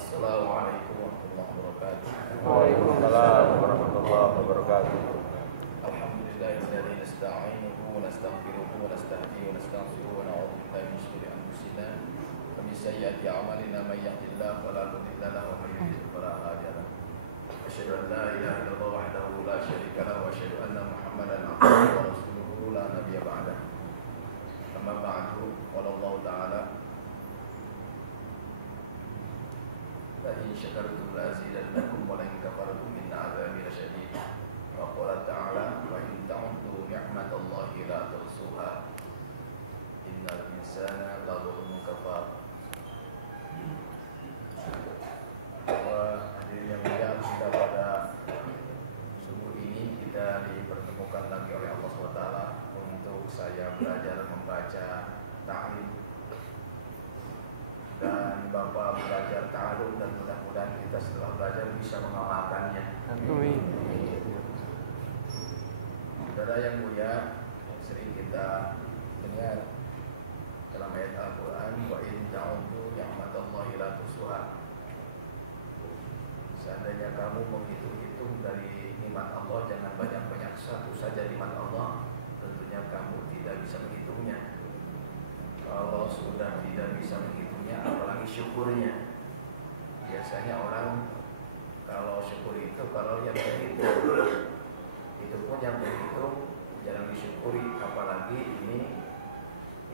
Assalamualaikum warahmatullahi wabarakatuh. Waalaikumsalam warahmatullahi wabarakatuh. Alhamdulillahilladzi nasta'inuhu wa nastaghfiruhu wa nastahdihi wa nastaghfiruhu wa na'udzu billahi min shururi anfusina wa min sayyiati a'malina may yahdihillahu fala mudilla lahu wa may yudlil fala hadiya lahu. Asyhadu an la ilaha illallah wahdahu la syarika lahu wa asyhadu anna Muhammadan abduhu wa rasuluhu la nabiyya ba'dahu. Amma ba'du, qala Allah ta'ala la in syakartum la azidannakum wa la in kafartum inna 'adzabi lasyadid. Wa qala ta'ala wa in ta'uddu ni'matallahi la tuhsuha innal insana ladzalumun kafar. Hadirin yang mulia, kita pada subuh ini kita dipertemukan lagi oleh Allah SWT untuk saya belajar membaca ta'lim dan Bapak belajar ta'alum, dan mudah-mudahan kita setelah belajar bisa mengamalkannya. Amin. Saudara yang mulia, sering kita dengar dalam ayat Al-Quran, wa in ta'uddu ni'matallahi la tuhsuha. Seandainya kamu menghitung-hitung dari nikmat Allah, jangan banyak-banyak, satu saja nikmat Allah, tentunya kamu tidak bisa menghitungnya. Kalau sudah tidak bisa menghitungnya, apalagi syukurnya. Biasanya orang kalau syukur itu kalau yang berhitung, itu pun yang berhitung jarang disyukuri, apalagi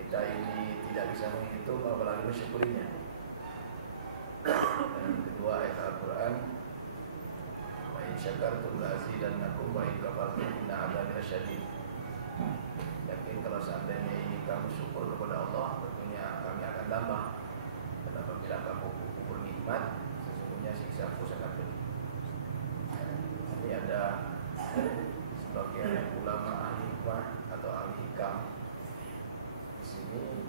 kita ini tidak bisa menghitung, apalagi mensyukurinya. Dan kedua ayat Al-Quran, wa in syakartum la azidannakum wa in kafartum inna 'adzabi lasyadid. Yakin kalau seandainya ini kamu syukur kepada Allah, tentunya kami akan tambah. Dan apabila kamu kufur nikmat, sesungguhnya siksaku sangat pedih. Ini ada sebagian ulama ahli hikmah atau ahli hikam di sini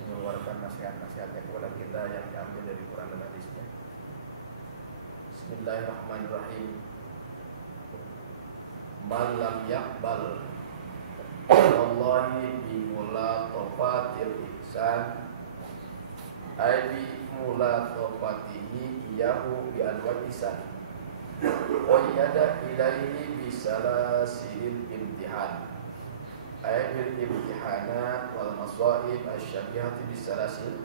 mengeluarkan nasihat-nasihatnya kepada kita yang diambil dari Quran dan hadisnya. Bismillahirrahmanirrahim. Man lam yaqbal wallahi bi mulatafatil ihsan ay bi mulatafatihi iyahu bi anwa'il ihsan wa yada ilaihi bi salasilil imtihan ay bil imtihanat wal masaib asy-syabihati bis salasil,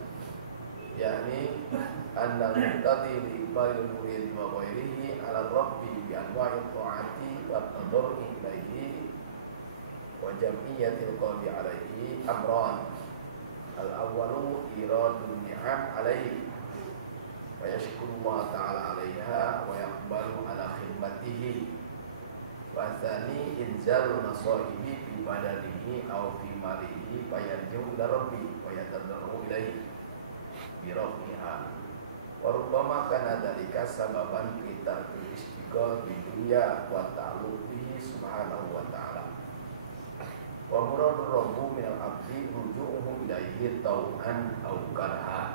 yakni anna muqtadi li iqbalil murid wa ghairihi ala rabbi bi anwa'il ta'ati wa tadarru'i ilaihi wa jam'iyyatil qalbi alaihi amran. Al-awwalu iradun ni'am alaihi wa yashkurullah ta'ala alaiha wa yaqbalu ala khidmatihi, wa tsani inzalul masaibi fi badanihi aw fi malihi fa yarji'u ila rabbi wa yatadarru ilaihi bi rabbiha. Wa rubbama kana dzalika sababan fi tarkil istighal bi dunya wa ta'alluq bihi subhanahu wa ta'ala. Wa muradur rabbu minal abdi ruju'uhu ilaihi tau'an aw karha.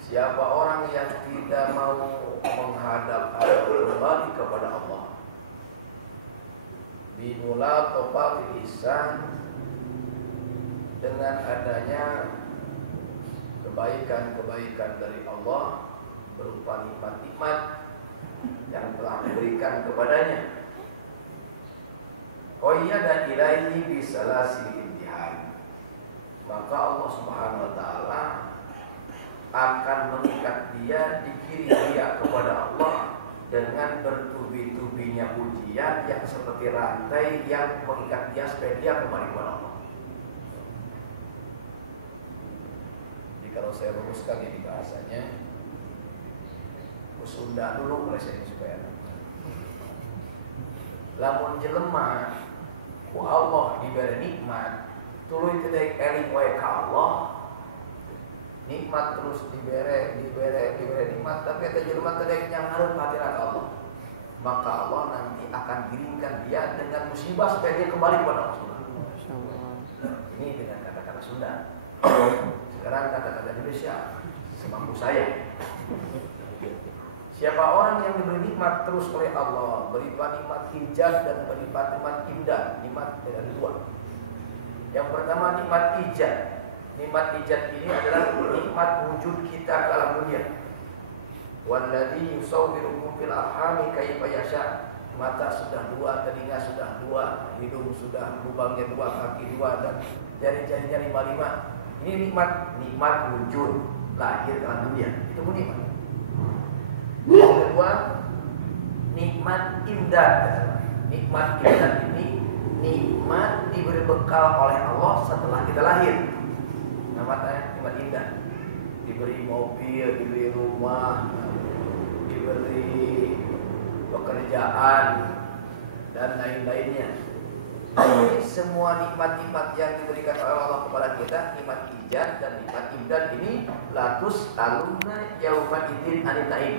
Siapa orang yang tidak mau menghadap atau kembali kepada Allah binula topal ihsan, dengan adanya kebaikan-kebaikan dari Allah berupa nikmat-nikmat yang telah diberikan kepadanya, qayyada ilaihi bisalasil imtihan, maka Allah Subhanahu wa taala akan mengikat dia, dikirim dia kepada Allah dengan bertubi-tubinya ujian yang seperti rantai yang mengikat dia supaya dia kembali kepada Allah. Jadi kalau saya rumuskan ini bahasanya, Sunda dulu mulai saya supaya lamun jelema ku Allah diberi nikmat, tuluy teu deui eling wae ka Allah, nikmat terus diberi nikmat, tapi eta jelema teu deui nyanghareup hatina ka Allah, maka Allah nanti akan giringkan dia dengan musibah supaya dia kembali kepada Allah. Ini dengan kata-kata Sunda. Sekarang kata-kata Indonesia semampu saya. Siapa orang yang diberi nikmat terus oleh Allah, berupa nikmat ijaz dan berupa nikmat imdad, nikmat dari dua. Yang pertama nikmat ijaz, Nikmat ijad ini adalah nikmat wujud kita ke alam dunia. Walladzi yusawwirukum fil arhami kaifa yasha. Mata sudah dua, telinga sudah dua, hidung sudah lubangnya dua, kaki dua, dan jari-jarinya 5. Ini nikmat wujud lahir ke alam dunia. Itu pun nikmat. Yang kedua, nikmat imdad. Nikmat imdad ini nikmat diberi bekal oleh Allah setelah kita lahir. Namanya nikmat imdad. Diberi mobil, diberi rumah, diberi pekerjaan dan lain-lainnya. Jadi semua nikmat-nikmat yang diberikan oleh Allah kepada kita, nikmat ijad dan nikmat imdad ini latus aluna yauma idzin anin naim.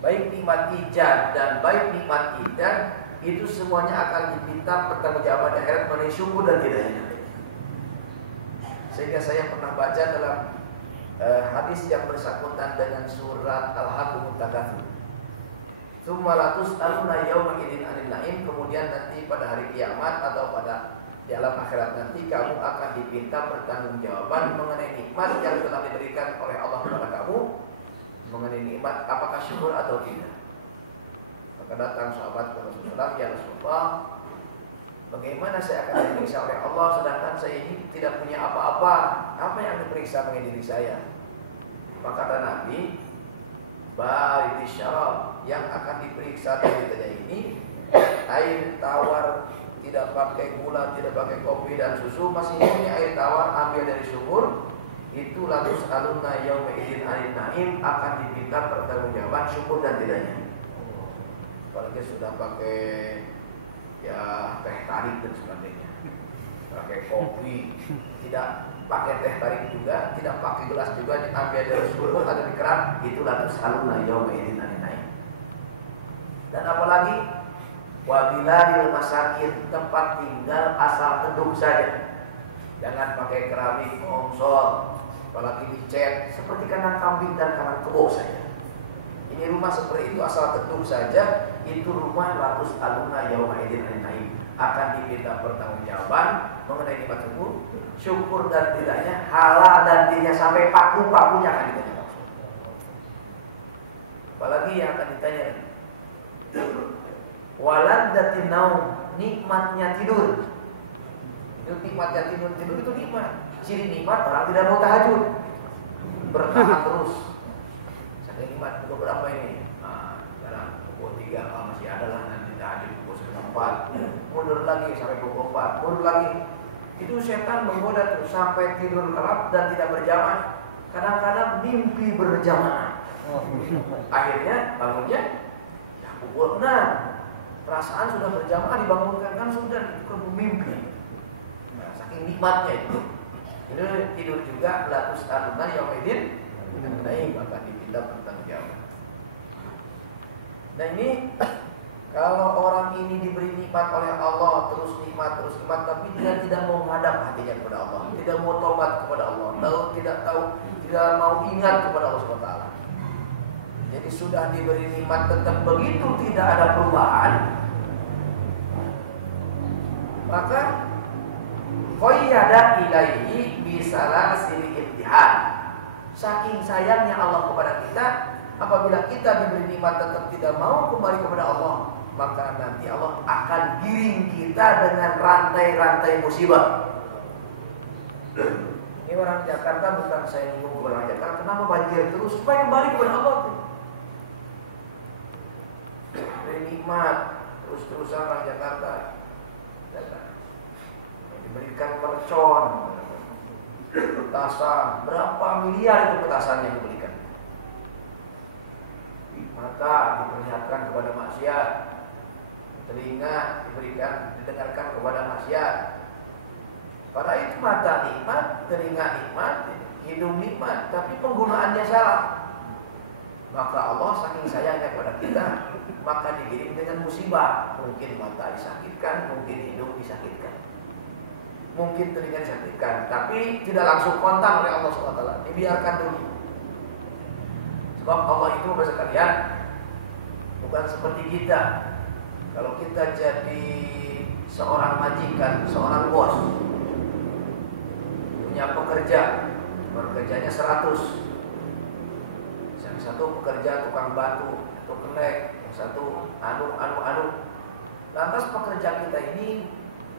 Baik nikmat ijad dan baik nikmat imdad itu semuanya akan diminta pertanggungjawaban di akhirat mengenai syukur dan tidaknya. Sehingga saya pernah baca dalam hadis yang bersangkutan dengan surat Al-Haqqul Takatsur. Tsumma latus'aluna yauma idzin 'anil na'im, kemudian nanti pada hari kiamat atau pada di alam akhirat nanti kamu akan diminta pertanggungjawaban mengenai nikmat yang telah diberikan oleh Allah kepada kamu, mengenai nikmat apakah syukur atau tidak. Maka datang sahabat Rasulullah, ya Rasulullah, bagaimana saya akan diperiksa oleh Allah sedangkan saya ini tidak punya apa-apa? Apa yang diperiksa mengenai diri saya? Maka kata Nabi, baridis syarab, yang akan diperiksa dari kita ini air tawar, tidak pakai gula, tidak pakai kopi dan susu, masih punya air tawar ambil dari sumur. Itu latus aluna yauma idzin 'anil na'im, akan diminta pertanggungjawaban syukur dan tidaknya. Apalagi sudah pakai ya teh tarik dan sebagainya, pakai kopi, tidak pakai teh tarik juga, tidak pakai gelas juga, diambil dari sumur ada di keran, itu latus aluna yauma idzin 'anil na'im. Dan apalagi wabiladil masakin, tempat tinggal asal teduh saja, jangan pakai keramik, konsol, apalagi dicat seperti kandang kambing dan kandang kebo saja. Ini rumah seperti itu asal teduh saja, itu rumah latus aluna yauma idzin 'anil na'im, akan diminta pertanggungjawaban mengenai nikmat syukur dan tidaknya, halal dan tidaknya, sampai paku-pakunya akan ditanya. Apalagi yang akan ditanya, waladatin naum, nikmatnya tidur. Itu nikmatnya tidur itu nikmat. Ciri nikmat orang tidak mau tahajud, bertahan terus. Saya nikmat pukul berapa ini? Sekarang pukul 3, masih ada lah, nanti tahajud pukul 4. Mundur lagi sampai pukul 4, mundur lagi. Itu setan menggoda tuh sampai tidur lelap dan tidak berjamaah. Kadang-kadang mimpi berjamaah. Akhirnya bangunnya ya pukul 6. Perasaan sudah berjamaah, dibangunkan kan sudah ke mimpi. Nah, saking nikmatnya itu. Ini tidur juga latus aluna yauma idzin 'anil na'im, maka diminta pertanggungjawaban. Nah ini kalau orang ini diberi nikmat oleh Allah, terus nikmat, tapi dia tidak mau menghadap hatinya kepada Allah, tidak mau tobat kepada Allah, tidak mau ingat kepada Allah SWT. Jadi sudah diberi nikmat tetap begitu tidak ada perubahan, maka qayyada ilaihi bisalasil imtihan. Saking sayangnya Allah kepada kita, apabila kita diberi nikmat tetap tidak mau kembali kepada Allah, maka nanti Allah akan giring kita dengan rantai-rantai musibah. Ini orang Jakarta, bukan saya nyinggung orang Jakarta, kenapa banjir terus? Supaya kembali kepada Allah. Diberi nikmat terus-terusan orang Jakarta, diberikan mercon, petasan, berapa miliar itu petasan yang diberikan. Mata diperlihatkan kepada maksiat, telinga didengarkan kepada maksiat. Pada itu mata nikmat, telinga nikmat, hidung nikmat, tapi penggunaannya salah. Maka Allah saking sayangnya kepada kita, maka dikirim dengan musibah. Mungkin mata disakitkan, mungkin hidung disakitkan, mungkin telinga disakitkan, tapi tidak langsung kontak oleh Allah SWT. Dibiarkan dulu. Sebab Allah itu bahasa kalian bukan seperti kita. Kalau kita jadi seorang majikan, seorang bos, punya pekerjanya 100. Yang satu pekerja tukang batu atau kelek, yang satu anu. Lantas pekerja kita ini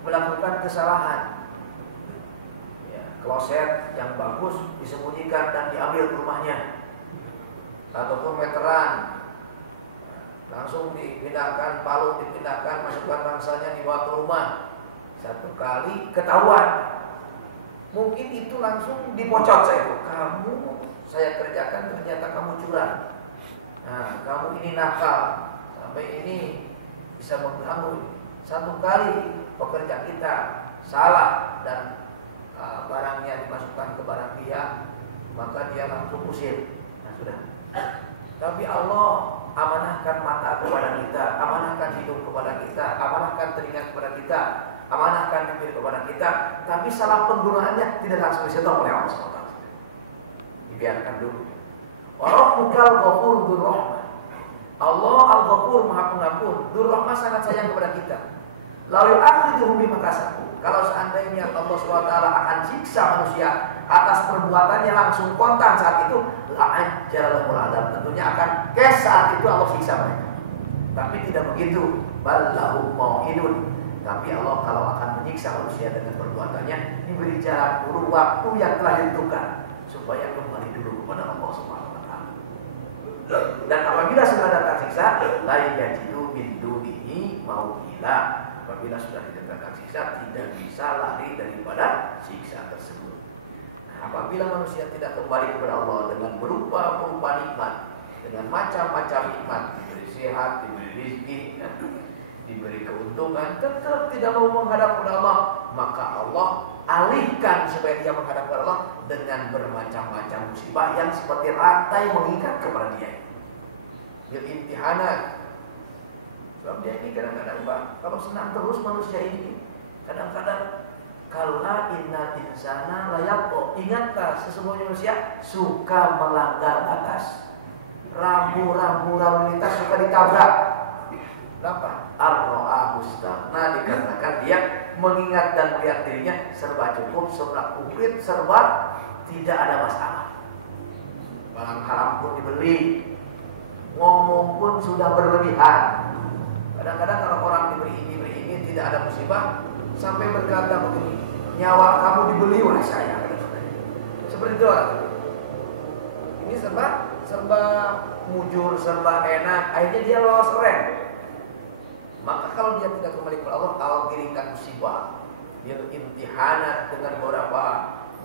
melakukan kesalahan. Ya, kloset yang bagus disembunyikan dan diambil ke rumahnya, ataupun meteran langsung dipindahkan, palu dipindahkan, masukkan bangsanya dibawa ke rumah. Satu kali ketahuan, mungkin itu langsung dipocot saya kerjakan ternyata kamu curang. Nah, kamu ini nakal, sampai ini bisa mengganggu. Satu kali pekerja kita salah dan barangnya dimasukkan ke barang dia, maka dia langsung usir. Nah, sudah. Tapi Allah amanahkan mata kepada kita, amanahkan hidung kepada kita, amanahkan telinga kepada kita, amanahkan bibir kepada kita, tapi salah penggunaannya tidak langsung disetor oleh Allah SWT. Dibiarkan dulu. Rabbukal Ghafur Dzur Rahmah. Allah Al-Ghafur Maha Pengampun, Dzur Rahmah sangat sayang kepada kita. Lalu akhidhum bima kasabu. Kalau seandainya Allah SWT akan siksa manusia atas perbuatannya langsung kontan saat itu, la'ajjalahul adab, tentunya akan saat itu Allah siksa mereka. Tapi tidak begitu. Ballahu mau'idun. Tapi Allah kalau akan menyiksa manusia dengan perbuatannya, diberi jarak kurun waktu yang telah ditentukan supaya kembali dulu kepada Allah Subhanahu wa taala. Dan apabila sudah datang siksa, la yajidu min dunihi mau'ila. Apabila sudah didatangkan siksa, tidak bisa lari daripada siksa tersebut. Nah, apabila manusia tidak kembali kepada Allah dengan berupa nikmat, dengan macam-macam nikmat, diberi sehat, diberi rezeki, diberi keuntungan, tetap tidak mau menghadap kepada Allah, maka Allah alihkan supaya dia menghadap kepada Allah dengan bermacam-macam musibah yang seperti rantai mengikat kepada dia. Bil imtihanat. Sebab dia ini kadang-kadang kalau senang terus manusia ini, kadang-kadang kalla innal insana layaqo. Ingatkah sesungguhnya manusia suka melanggar batas. Rambu-rambu lalu lintas suka ditabrak. Kenapa? Ar-ro'a mustahna, dikarenakan dia mengingat dan melihat dirinya serba cukup, serba komplit, serba tidak ada masalah. Barang haram pun dibeli, ngomong pun sudah berlebihan. Kadang-kadang kalau orang diberi ini tidak ada musibah, sampai berkata begini, nyawa kamu dibeli oleh saya. Seperti itu. Ini serba mujur, serba enak, akhirnya dia lolos rem. Maka kalau dia tidak kembali kepada Allah, Allah kirimkan musibah. Dia imtihanat dengan beberapa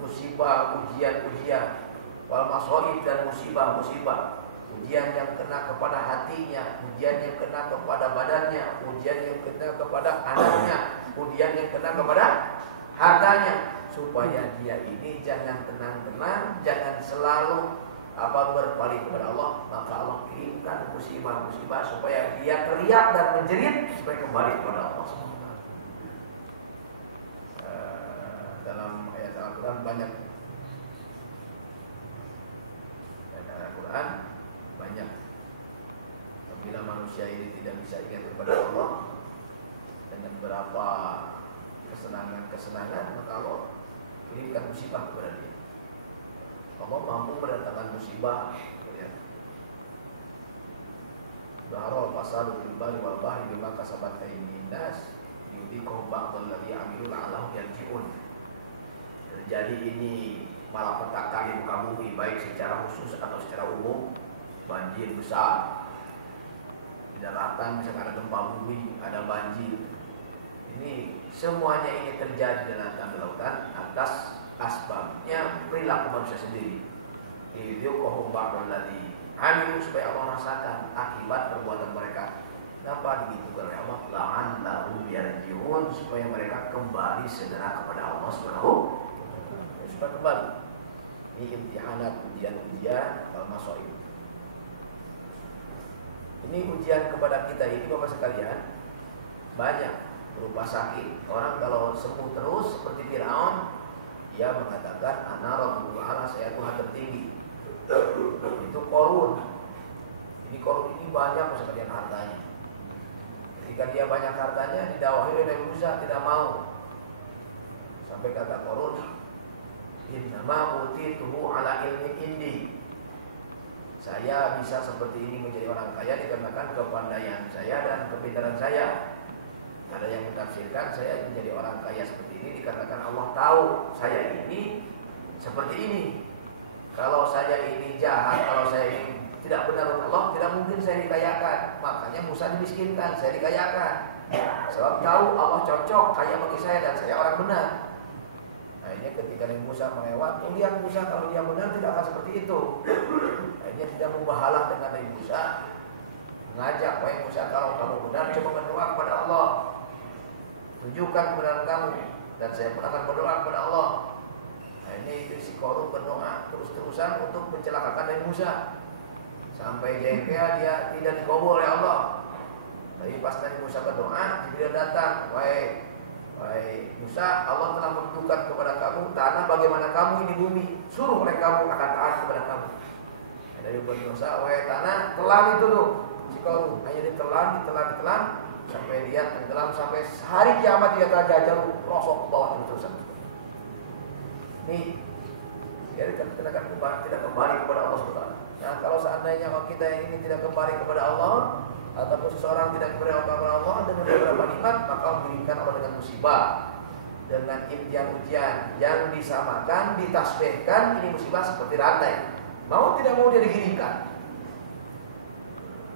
musibah, ujian-ujian, wal masoib dan musibah-musibah. Ujian yang kena kepada hatinya, ujian yang kena kepada badannya, ujian yang kena kepada anaknya, ujian yang kena kepada hartanya, supaya dia ini jangan tenang-tenang, jangan selalu berpaling kepada Allah. Maka Allah kirimkan musibah-musibah supaya dia teriak dan menjerit supaya kembali kepada Allah. Dalam ayat Al-Quran banyak, banyak. Apabila manusia ini tidak bisa ingat kepada Allah dengan berapa kesenangan, maka Allah kirimkan musibah kepada dia. Allah mampu mendatangkan musibah. Zahara al-fasadu fil barri wal bahri bima kasabat aydin nas yudhiqu ba'dal ladzi 'amilu la'allahum yarji'un. Terjadi ini malapetaka di muka bumi, baik secara khusus atau secara umum. Banjir besar di daratan, misalkan ada gempa bumi, ada banjir. Ini semuanya ini terjadi di lautan atas asbabnya perilaku manusia sendiri. Itu kohum ba'dal ladzi amilu, supaya Allah rasakan akibat perbuatan mereka. Kenapa digitukan oleh Allah? La'allahum yarji'un, supaya mereka kembali segera kepada Allah Subhanahu supaya kembali. Ini imtihanat, ujian-ujian al-masoib. Ini ujian kepada kita ini Bapak sekalian banyak, berupa sakit. Orang kalau sembuh terus seperti Fir'aun, dia mengatakan ana rabbul a'la, saya Tuhan tertinggi. Itu korun. Ini korun ini banyak sekalian hartanya. Ketika dia banyak hartanya, didakwahi oleh Nabi Musa tidak mau. Sampai kata korun, Innama utituhu ala ilmin indi. Saya bisa seperti ini menjadi orang kaya dikarenakan kepandaian saya dan kepintaran saya. Ada yang mentafsirkan saya menjadi orang kaya seperti ini dikarenakan Allah tahu saya ini seperti ini. Kalau saya ini jahat, kalau saya ini tidak benar untuk Allah, tidak mungkin saya dikayakan. Makanya Musa dimiskinkan, saya dikayakan. Sebab tahu Allah cocok kaya bagi saya dan saya orang benar. Akhirnya ketika Nabi Musa melewat, lihat Musa kalau dia benar tidak akan seperti itu. Akhirnya tidak membahalah dengan Nabi Musa, mengajak, wahai Musa, kalau kamu benar coba berdoa kepada Allah, tunjukkan kebenaran kamu, dan saya pun akan berdoa kepada Allah. Akhirnya itu si Korun berdoa terus-terusan untuk mencelakakan Nabi Musa, sampai jengkel dia tidak dikabul oleh Allah. Tapi pas Nabi Musa berdoa, Jibril datang, wahai Musa, Allah telah menentukan kepada kamu tanah bagaimana kamu ini bumi, suruh oleh kamu akan taat kepada kamu. Dari Musa, wahai tanah, telan itu tuh si Korun, hanya ditelan sampai dia tenggelam, sampai hari kiamat dia terjajah rosok ke bawah terus-terusan. Nih, dia tidak kembali kepada Allah SWT. Nah, kalau seandainya kita ini tidak kembali kepada Allah, ataupun seseorang tidak kembali kepada Allah dengan beberapa nikmat, maka diberikan Allah dengan musibah, dengan ujian-ujian yang disamakan, ditasbihkan. Ini musibah seperti rantai, mau tidak mau dia digiringkan.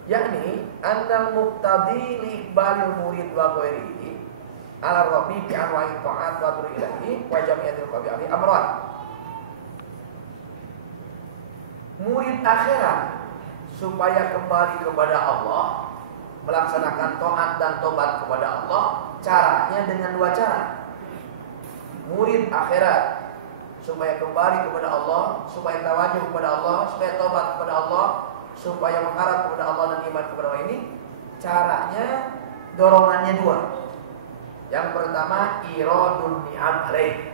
Yakni annal muqtadi li iqbalil murid wa ghairihi ala rabbi bi anwa'i ta'at wa turu ilahi wa jami'atil qabi'ali amran. Murid akhirat supaya kembali kepada Allah, melaksanakan taat dan tobat kepada Allah, caranya dengan dua cara. Murid akhirat supaya kembali kepada Allah, supaya tawajuh kepada Allah, supaya tobat kepada Allah, supaya mengharap kepada Allah dan iman kepada Allah, ini caranya dorongannya dua. Yang pertama, iradun ni'am alaih,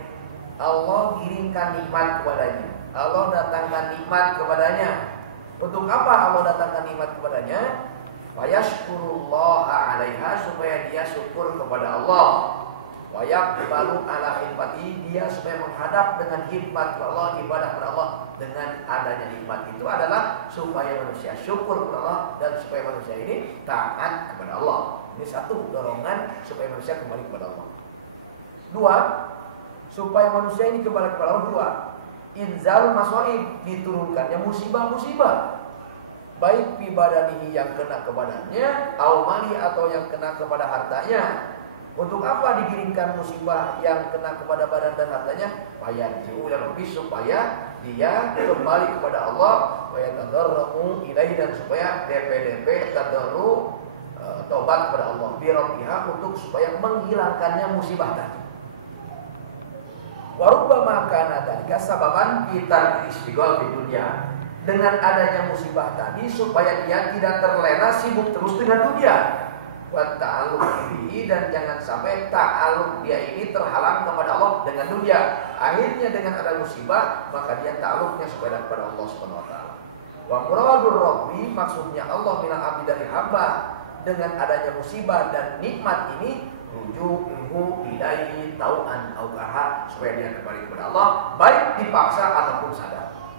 Allah giringkan nikmat kepadanya, Allah datangkan nikmat kepadanya. Untuk apa Allah datangkan nikmat kepadanya? Fayashkurullaha 'alaiha, supaya dia syukur kepada Allah. Wa yaqbalu 'ala khidmati, dia supaya menghadap dengan khidmat kepada Allah, ibadah kepada Allah. Dengan adanya nikmat itu adalah supaya manusia syukur kepada Allah dan supaya manusia ini taat kepada Allah. Ini satu dorongan supaya manusia kembali kepada Allah. Dua, supaya manusia ini kembali kepada Allah. Dua, inzal masaib, diturunkannya musibah-musibah, baik bibadanihi yang kena kebadannya, aumali atau yang kena kepada hartanya. Untuk apa digiringkan musibah yang kena kepada badan dan hartanya? Fayanji'u lebih supaya dia kembali kepada Allah, supaya tadarru ilaihi, dan supaya DP tadarru tobat kepada Allah, birabbiha, untuk supaya menghilangkannya musibah tadi. Warubbama kana dzalika sababan kita istighfar di dunia, dengan adanya musibah tadi supaya dia tidak terlena sibuk terus dengan dunia, wa ta'alluq bihi, dan jangan sampai ta'alluq dia ini terhalang kepada Allah dengan dunia. Akhirnya dengan ada musibah maka dia ta'alluqnya supaya kepada Allah Subhanahu wa taala. Wa muradur rabbi, maksudnya Allah minal abdi, dari hamba, dengan adanya musibah dan nikmat ini, ruju'uhu ilaihi tau'an au karha, supaya dia kembali kepada Allah, baik dipaksa ataupun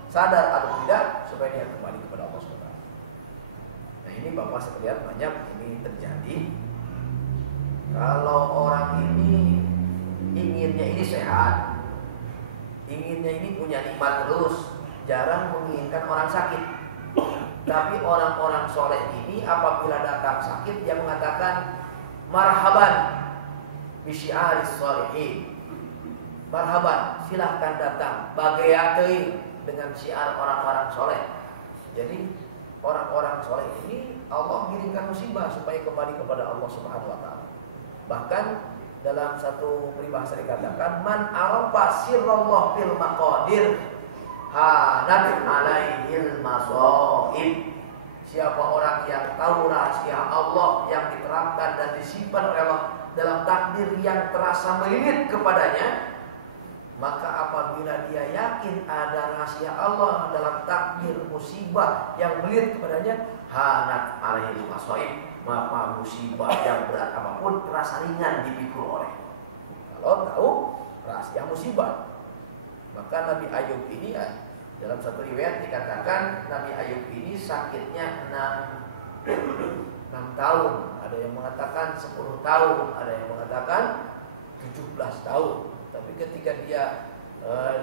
sadar atau tidak, supaya dia kembali kepada Allah SWT. Nah, ini Bapak sekalian, banyak ini terjadi. Kalau orang ini inginnya ini sehat, inginnya ini punya nikmat terus, jarang menginginkan orang sakit. Tapi orang-orang soleh ini apabila datang sakit, dia mengatakan marhaban bisyiaris sholihin, marhaban, silahkan datang, bagayatei, dengan syiar orang-orang soleh. Jadi orang-orang soleh ini Allah giringkan musibah supaya kembali kepada Allah Subhanahu wa taala. Bahkan dalam satu peribahasa dikatakan, man arafa sirrallah fil maqadir hanat alaihil masaib. Siapa orang yang tahu rahasia Allah yang diterapkan dan disimpan oleh Allah dalam takdir yang terasa melilit kepadanya, maka apabila dia yakin ada rahasia Allah dalam takdir musibah yang melilit kepadanya, hanat alaihil masaib, maka musibah yang berat apapun terasa ringan dipikul oleh. Kalau tahu rahasia musibah. Maka Nabi Ayub ini ya, dalam satu riwayat dikatakan Nabi Ayub ini sakitnya 6 tahun, ada yang mengatakan 10 tahun, ada yang mengatakan 17 tahun. Tapi ketika dia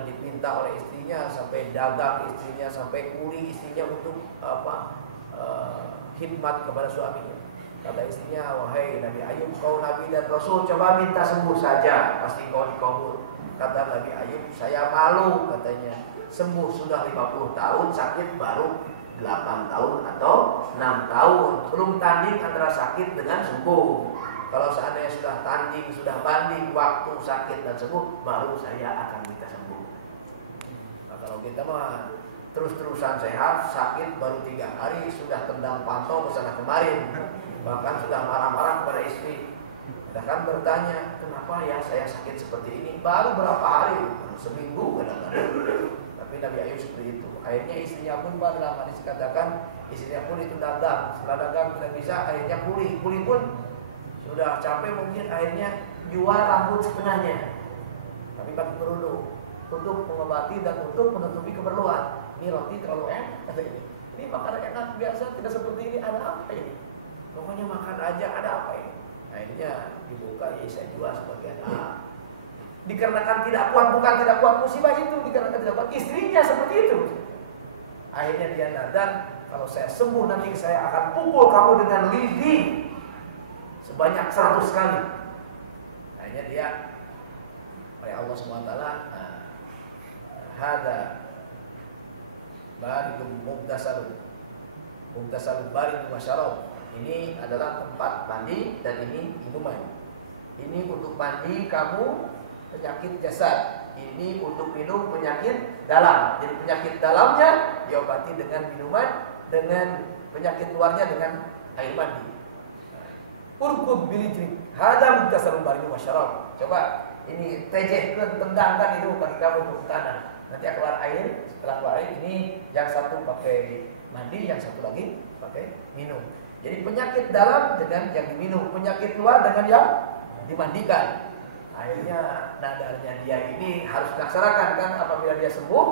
diminta oleh istrinya sampai dagang istrinya, sampai kuli istrinya untuk khidmat kepada suaminya, kata istrinya, wahai Nabi Ayub, kau Nabi dan Rasul, coba minta sembuh saja, pasti kau dikabul. Kata Nabi Ayub, saya malu, katanya, sembuh sudah 50 tahun, sakit baru 8 tahun atau 6 tahun, belum tanding antara sakit dengan sembuh. Kalau seandainya sudah tanding, sudah banding waktu sakit dan sembuh, baru saya akan minta sembuh. Nah, kalau kita mah terus-terusan sehat, sakit baru 3 hari sudah tendang pantau kesana kemarin, bahkan sudah marah-marah kepada istri. Bahkan bertanya, kenapa ya saya sakit seperti ini? Baru berapa hari? Seminggu kadang-kadang. Tapi Nabi Ayub seperti itu. Akhirnya istrinya pun pada dalam hadis dikatakan, istrinya pun itu dagang. Setelah dagang tidak bisa, akhirnya kuli pun sudah capek, mungkin akhirnya jual rambut setengahnya. Tapi pakai kerudung untuk mengobati dan untuk menutupi keperluan. Ini roti terlalu enak, kata ini. Ini makanan enak biasa, tidak seperti ini. Ada apa ini? Pokoknya makan aja, ada apa ini? Akhirnya dibuka, ya saya jual sebagian. Dikarenakan tidak kuat, bukan tidak kuat musibah itu, dikarenakan tidak kuat istrinya seperti itu. Akhirnya dia nadar, kalau saya sembuh nanti saya akan pukul kamu dengan lidi sebanyak 100 kali. Akhirnya dia oleh Allah SWT, hada baridun mubtasalun baridun masyaraw. Ini adalah tempat mandi dan ini minuman. Ini untuk mandi kamu penyakit jasad, ini untuk minum penyakit dalam. Jadi penyakit dalamnya diobati dengan minuman, dengan penyakit luarnya dengan air mandi. Urkub bilitrik, hadam tasarun baridun masyaraw. Coba ini tejehkan, tendangkan itu kaki kamu untuk tanah. Nanti keluar air, setelah keluar air ini yang satu pakai mandi, yang satu lagi pakai minum. Jadi penyakit dalam dengan yang diminum, penyakit luar dengan yang dimandikan. Akhirnya nadarnya dia ini harus dilaksanakan kan, apabila dia sembuh,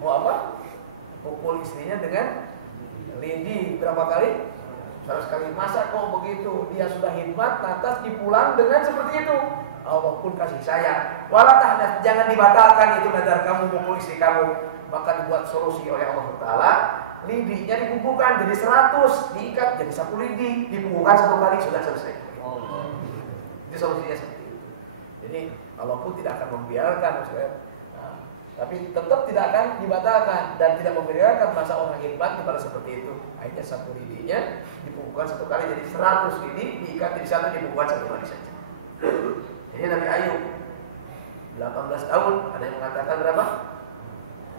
mau apa? Pukul istrinya dengan lidi berapa kali? 100 kali. Masa kok begitu? Dia sudah khidmat, lantas dipulang dengan seperti itu. Allah pun kasih sayang. Walatah, jangan dibatalkan itu nadar kamu pukul istri kamu. Maka dibuat solusi oleh Allah Taala. Lidinya dikumpulkan jadi 100, diikat jadi 1 lidi, dikumpulkan 1 kali sudah selesai. Itu solusinya seperti itu. Jadi Allah pun tidak akan membiarkan, tapi tetap tidak akan dibatalkan dan tidak membiarkan masa orang khidmat kepada seperti itu. Akhirnya 1 lidinya dikumpulkan 1 kali jadi 100 lidi, diikat jadi 1, dikumpulkan 1 kali saja. Jadi Nabi Ayub 18 tahun, ada yang mengatakan berapa?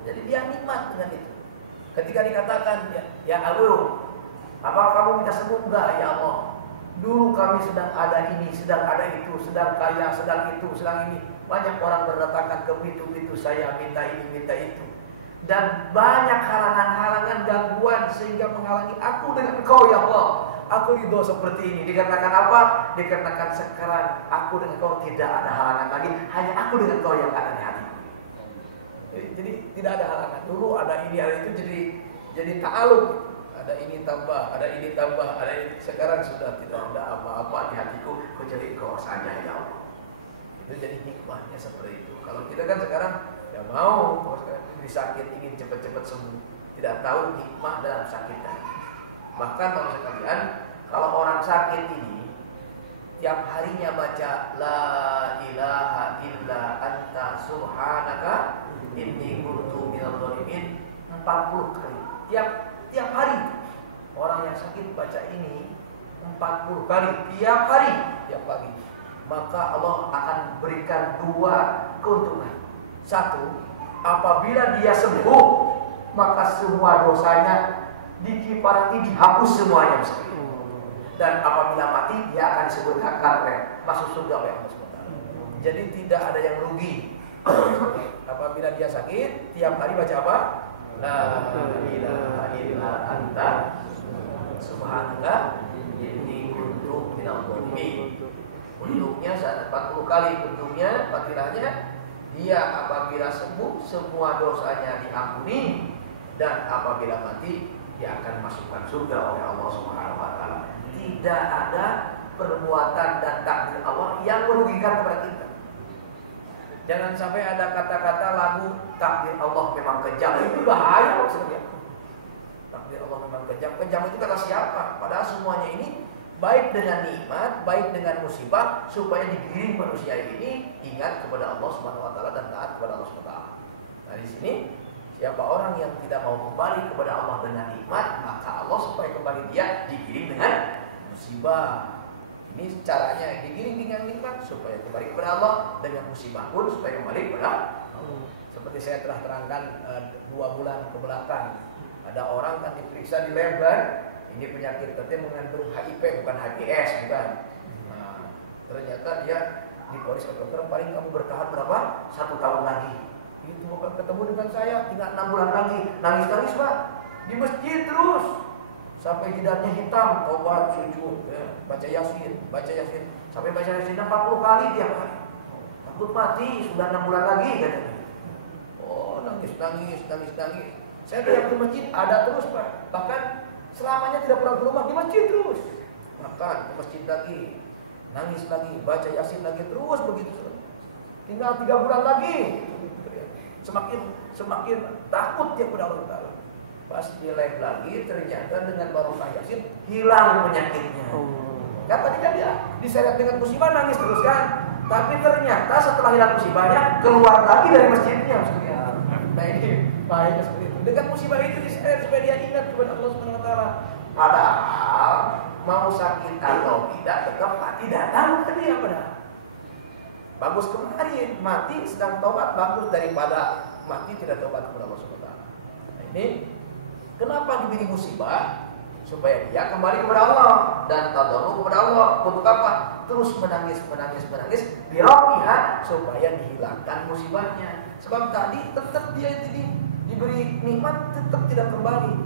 Jadi dia nikmat dengan itu. Ketika dikatakan, ya Allah, apa kamu minta sembuh? Enggak, ya Allah. Dulu kami sedang ada ini, sedang ada itu, sedang kaya, sedang itu, sedang ini. Banyak orang berdatangan ke pintu-pintu saya, minta ini, minta itu. Dan banyak halangan-halangan, gangguan, sehingga menghalangi aku dengan Engkau, ya Allah. Aku ridho seperti ini. Dikarenakan apa? Dikarenakan sekarang aku dengan Engkau tidak ada halangan lagi. Hanya aku dengan Engkau yang ada di hati. Jadi tidak ada halangan. Dulu ada ini, ada itu, jadi ta'aluk. Ada ini tambah, ada ini tambah, ada ini. Sekarang sudah tidak ada apa-apa di hatiku kecuali Engkau saja, ya Allah. Itu jadi hikmahnya seperti itu. Kalau kita kan sekarang ya mau disakit ingin cepat-cepat sembuh, tidak tahu hikmah dalam sakit tadi. Bahkan kalau sekalian, kalau orang sakit ini tiap harinya baca la ilaha illa anta subhanaka inni kuntu minadh dhalimin 40 kali. Tiap hari orang yang sakit baca ini 40 kali tiap hari, tiap pagi. Maka Allah akan berikan 2 keuntungan. 1, apabila dia sembuh, maka semua dosanya dikifarati, dihapus semuanya. Dan apabila mati, dia akan disebutkan kafir, masuk surga oleh Allah SWT. Jadi tidak ada yang rugi. Apabila dia sakit, tiap hari baca apa? La ilaha illa anta subhanaka inni kuntu minadh dhalimin. Untungnya 40 kali, untungnya fadilahnya Dia apabila sembuh semua dosanya diampuni, dan apabila mati dia akan masukkan surga oleh Allah Subhanahu wa taala. Tidak ada perbuatan dan takdir Allah yang merugikan kepada kita. Jangan sampai ada kata-kata lagu takdir Allah memang kejam. Itu bahaya maksudnya. Takdir Allah memang kejam. Kejam itu kata siapa? Padahal semuanya ini baik dengan nikmat, baik dengan musibah, supaya digiring manusia ini ingat kepada Allah Subhanahu wa taala dan taat kepada Allah Subhanahu wa taala. Nah, di sini siapa orang yang tidak mau kembali kepada Allah dengan nikmat, maka Allah supaya kembali dia digiring dengan musibah. Ini caranya digiring dengan nikmat supaya kembali kepada Allah, dengan musibah pun supaya kembali kepada Allah. Seperti saya telah terangkan 2 bulan ke belakang, ada orang kan diperiksa di Lebanon. Ini penyakit katanya mengandung HIV, bukan HIVS, bukan. Nah, ternyata dia diponis oleh dokter, paling kamu bertahan berapa? 1 tahun lagi. Itu ketemu dengan saya, tinggal 6 bulan lagi. Nangis-nangis Pak, di masjid terus sampai jidatnya hitam, tobat, sujud, ya. baca yasin, sampai baca yasin 40 kali tiap hari. Takut mati, sudah 6 bulan lagi katanya. Oh, nangis. Saya tiap di masjid ada terus Pak, bahkan selamanya tidak pernah ke rumah, di masjid terus. Makan, ke masjid lagi, nangis lagi, baca yasin lagi, terus begitu. Tinggal 3 bulan lagi. Semakin takut dia kepada Allah Ta'ala. Pas di live lagi, ternyata dengan barokah yasin hilang penyakitnya. Kan tadi kan dia diseret dengan musibah, nangis terus kan. Tapi ternyata setelah hilang musibahnya, keluar lagi dari masjidnya. Nah ini bahaya seperti itu. Dengan musibah itu diseret supaya dia ingat kepada Allah Subhanahu wa taala. Padahal mau sakit atau tidak tetap mati datang ke dia padahal. Bagus kemarin mati sedang taubat, bagus daripada mati tidak taubat kepada Allah Subhanahu wa taala. Nah, ini kenapa diberi musibah? Supaya dia kembali kepada Allah dan tadarruk kepada Allah. Untuk apa? Terus menangis birobiha supaya dihilangkan musibahnya. Sebab tadi tetap dia ini diberi nikmat tetap tidak kembali.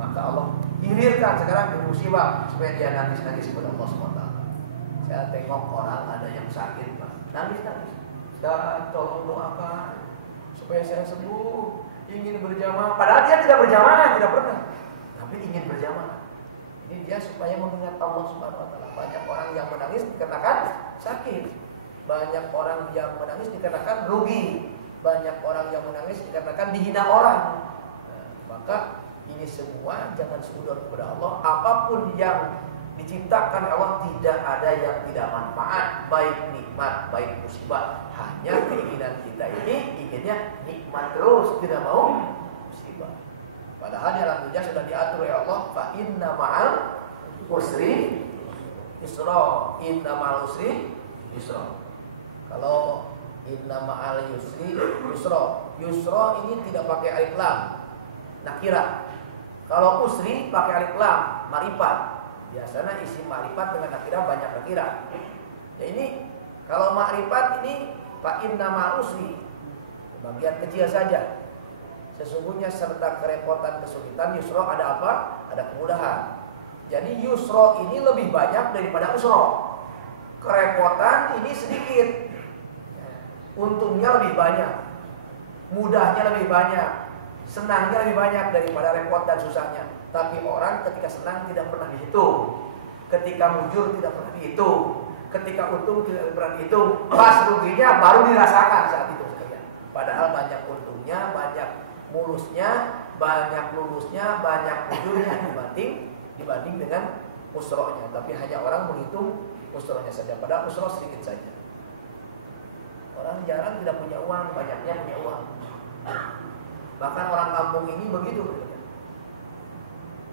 Maka Allah hilirkan sekarang di musibah supaya dia nangis kepada Allah SWT. Saya tengok orang ada yang sakit, Pak, nangis. Dan tolong doakan supaya saya sembuh. Ingin berjamaah, padahal dia tidak berjamaah, tidak pernah, tapi ingin berjamaah. Ini dia supaya mengingat Allah Subhanahu wa taala. Banyak orang yang menangis dikarenakan sakit. Banyak orang yang menangis dikarenakan rugi. Banyak orang yang menangis dikarenakan dihina orang. Nah, maka ini semua jangan sudut kepada Allah. Apapun yang diciptakan Allah tidak ada yang tidak manfaat, baik nikmat, baik musibah. Hanya keinginan kita ini inginnya nikmat terus, tidak mau musibah. Padahal di alam dunia sudah diatur oleh Allah, fa inna ma'al usri yusra, inna ma'al usri yusra. Kalau inna ma'al yusri yusra, yusra ini tidak pakai alif lam, nakirah. Kalau usri pakai alif lam, marifat. Biasanya isi ma'rifat dengan nakirah banyak nakirah. Ya ini kalau ma'rifat ini fa inna ma'al usri, bagian kecil saja. Sesungguhnya serta kerepotan, kesulitan, yusro ada apa? Ada kemudahan. Jadi yusro ini lebih banyak daripada usro. Kerepotan ini sedikit, untungnya lebih banyak, mudahnya lebih banyak, senangnya lebih banyak daripada repot dan susahnya. Tapi orang ketika senang tidak pernah dihitung, ketika mujur tidak pernah dihitung, ketika untung tidak pernah dihitung, pas ruginya baru dirasakan saat itu sekalian. Padahal banyak untungnya, banyak mulusnya, banyak lulusnya, banyak mujurnya dibanding dengan usrohnya. Tapi hanya orang menghitung usrohnya saja, padahal usroh sedikit saja. Orang jarang tidak punya uang, banyaknya punya uang. Bahkan orang kampung ini begitu.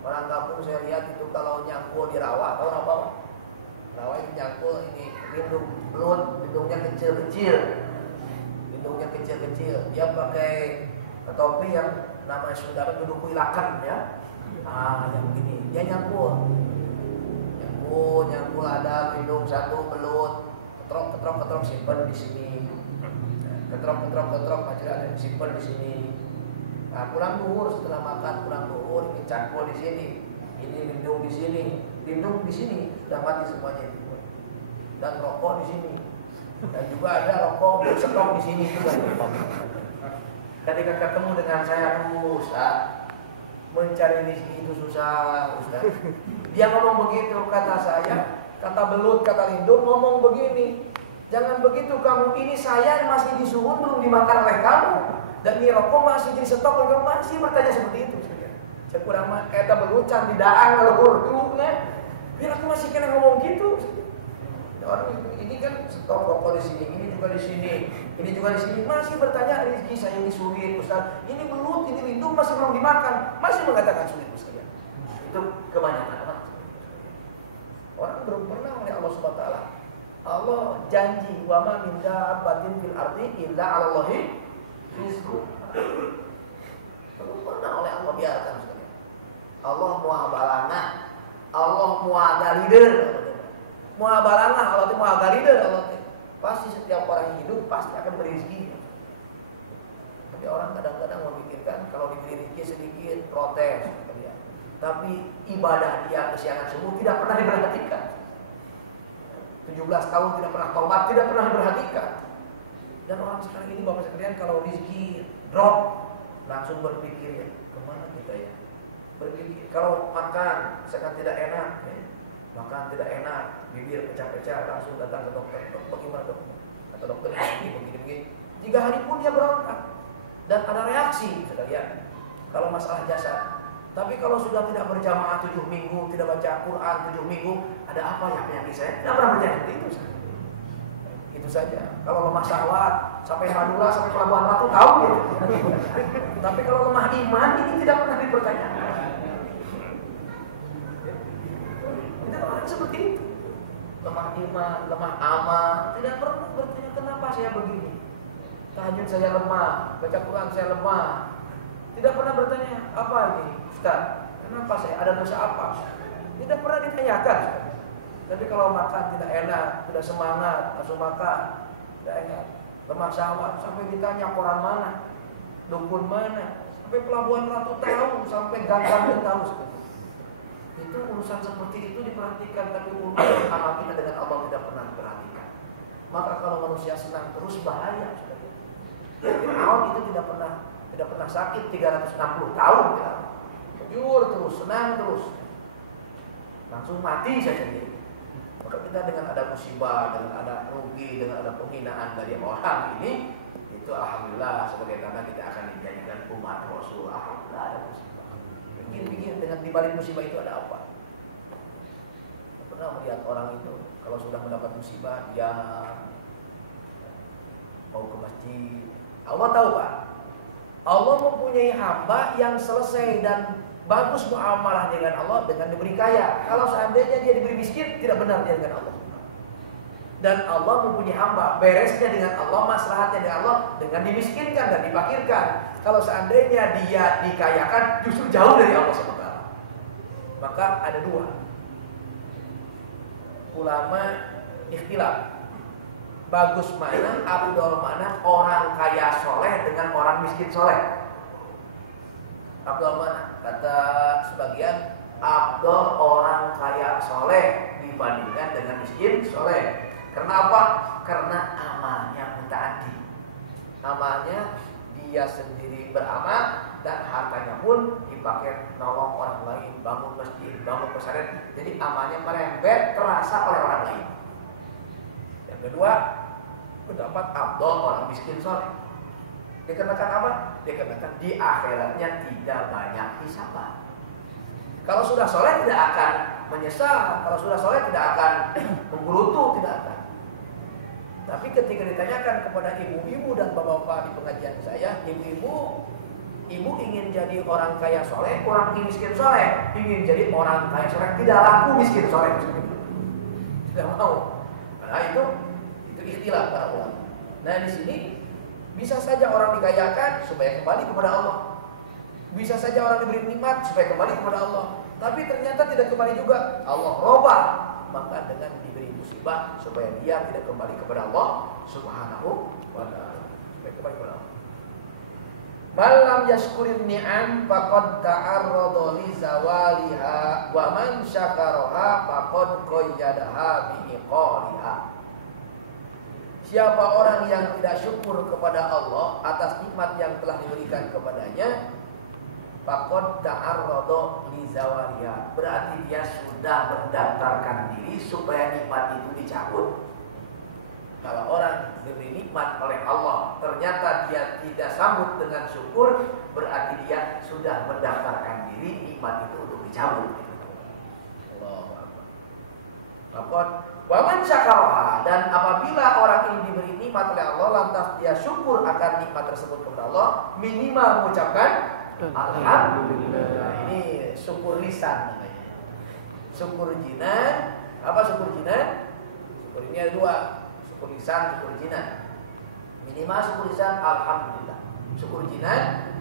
Orang kampung saya lihat itu kalau nyangkul di rawa, tahu apa? Rawa itu nyangkul ini lindung belut, lindungnya kecil-kecil. Dia pakai topi yang namanya saudara duduk kuilakan ya. Yang begini, dia nyangkul ada lindung satu belut, ketrok simpan di sini. Ketrok macam ada simpan di sini. Nah, pulang duhur setelah makan, ini cangkul di sini, ini lindung di sini, sudah mati semuanya itu. Dan rokok di sini. Dan juga ada rokok stok di sini juga. Ketika ketemu dengan saya, Ustaz, mencari rezeki itu susah, Ustaz. Dia ngomong begitu, kata saya, kata belut, kata lindung ngomong begini. Jangan begitu kamu, ini saya masih disuhun belum dimakan oleh kamu. Dan ini rokok masih jadi stok, kamu masih bertanya seperti itu. Saya kurang kata belucan di daang leluhur dulu kan. Biar aku masih kena ngomong gitu. Orang ini kan stok rokok di sini, ini juga di sini, ini juga di sini, masih bertanya rezeki saya ini sulit, Ustaz. Ini belut, ini lindung masih belum dimakan, masih mengatakan sulit, Ustaz. Itu kebanyakan orang. Orang belum pernah oleh Allah Subhanahu wa taala. Allah janji, wa ma min dabbatin fil ardi illa 'ala Allahi rizquha. Belum pernah oleh Allah biarkan, Ustaz. Allah muabalana, Allah muagalider. Muabalana, Allah itu muagalider, Allah itu pasti setiap orang yang hidup pasti akan berizki. Tapi orang kadang-kadang memikirkan kalau diberi rezeki sedikit protes, tapi ibadah dia kesiangan subuh tidak pernah diperhatikan. 17 tahun tidak pernah taubat, tidak pernah diperhatikan. Dan orang sekarang ini Bapak sekalian kalau rezeki drop langsung berpikir kemana kita ya? Berpikir kalau makan misalkan tidak enak, makan tidak enak, bibir pecah-pecah, langsung datang ke dokter. Bagaimana dokter? Kata dokter begini. 3 hari pun dia berontak dan ada reaksi sekalian. Kalau masalah jasad. Tapi kalau sudah tidak berjamaah 7 minggu, tidak baca Quran 7 minggu, ada apa ya penyakit saya? Tidak pernah berjamaah itu. Itu saja. Kalau lemah syahwat sampai Madura sampai Pelabuhan Ratu tahu gitu. Tapi kalau lemah iman ini tidak pernah dipertanyakan. Orang seperti itu, lemah iman, lemah amal, tidak pernah bertanya kenapa saya begini. Tahajud saya lemah, baca Quran saya lemah. Tidak pernah bertanya apa ini, Ustaz? Kenapa saya ada dosa apa? Tidak pernah ditanyakan. Tapi kalau makan tidak enak, tidak semangat, langsung makan, tidak enak. Lemah syahwat sampai ditanya koran mana, dukun mana, sampai Pelabuhan Ratu tahu, sampai gang-gang tahu. Itu urusan seperti itu diperhatikan, tapi urusan amal kita dengan Allah tidak pernah diperhatikan. Maka kalau manusia senang terus bahaya, sudah. Fir'aun itu tidak pernah sakit 360 tahun ya. Jujur terus, senang terus, langsung mati saja dia. Maka kita dengan ada musibah, dengan ada rugi, dengan ada penghinaan dari orang ini, itu alhamdulillah sebagai tanda kita akan dijadikan umat Rasul. Alhamdulillah ada musibah. Bikin dengan dibalik musibah itu ada apa? Saya pernah melihat orang itu kalau sudah mendapat musibah dia mau ke masjid. Allah tahu Pak, Allah mempunyai hamba yang selesai dan bagus muamalah dengan Allah dengan diberi kaya. Kalau seandainya dia diberi miskin, tidak benar dia dengan Allah. Dan Allah mempunyai hamba beresnya dengan Allah, maslahatnya dengan Allah dengan dimiskinkan dan dipakirkan. Kalau seandainya dia dikayakan, justru jauh dari Allah SWT. Maka ada 2 ulama ikhtilaf. Bagus mana, abdul mana orang kaya soleh dengan orang miskin soleh? Abdul mana? Kata sebagian, abdul orang kaya soleh dibandingkan dengan miskin soleh. Karena apa? Karena amalnya mutaaddi. Amalnya dia sendiri beramal dan hartanya pun dipakai nolong orang lain, bangun masjid, bangun pesantren. Jadi amalnya merembet terasa oleh orang lain. Yang kedua, pendapat abdul orang miskin soleh. Dikarenakan apa? Dikarenakan di akhiratnya tidak banyak hisaban. Kalau sudah soleh tidak akan menyesal, kalau sudah soleh tidak akan menggerutu, tidak akan. Tapi ketika ditanyakan kepada ibu-ibu dan bapak-bapak di pengajian saya, ibu ingin jadi orang kaya soleh, orang miskin soleh, ingin jadi orang kaya soleh, tidak laku miskin soleh, tidak mau. Nah itu istilah para ulama. Nah di sini bisa saja orang dikayakan supaya kembali kepada Allah, bisa saja orang diberi nikmat supaya kembali kepada Allah. Tapi ternyata tidak kembali juga, Allah robah. Maka dengan diberi musibah supaya dia tidak kembali kepada Allah Subhanahu wa ta'ala, supaya kembali kepada Allah. Malam yashkurin ni'am faqad ta'arrada li zawaliha wa man syakaraha faqad qayyadaha bi iqaliha. Siapa orang yang tidak syukur kepada Allah atas nikmat yang telah diberikan kepadanya, faqad ta'arrada li zawaliha, berarti dia sudah mendaftarkan diri supaya nikmat itu dicabut. Kalau orang diberi nikmat oleh Allah, ternyata dia tidak sambut dengan syukur, berarti dia sudah mendaftarkan diri nikmat itu untuk dicabut. Allahu Akbar. Faqad wa man syakaraha, dan apabila orang ini diberi nikmat oleh Allah lantas dia syukur akan nikmat tersebut kepada Allah, minimal mengucapkan alhamdulillah. Ini syukur lisan namanya. Syukur jinan, apa syukur jinan? Syukur ini ada dua, syukur lisan, syukur jinan. Minimal syukur lisan alhamdulillah. Syukur jinan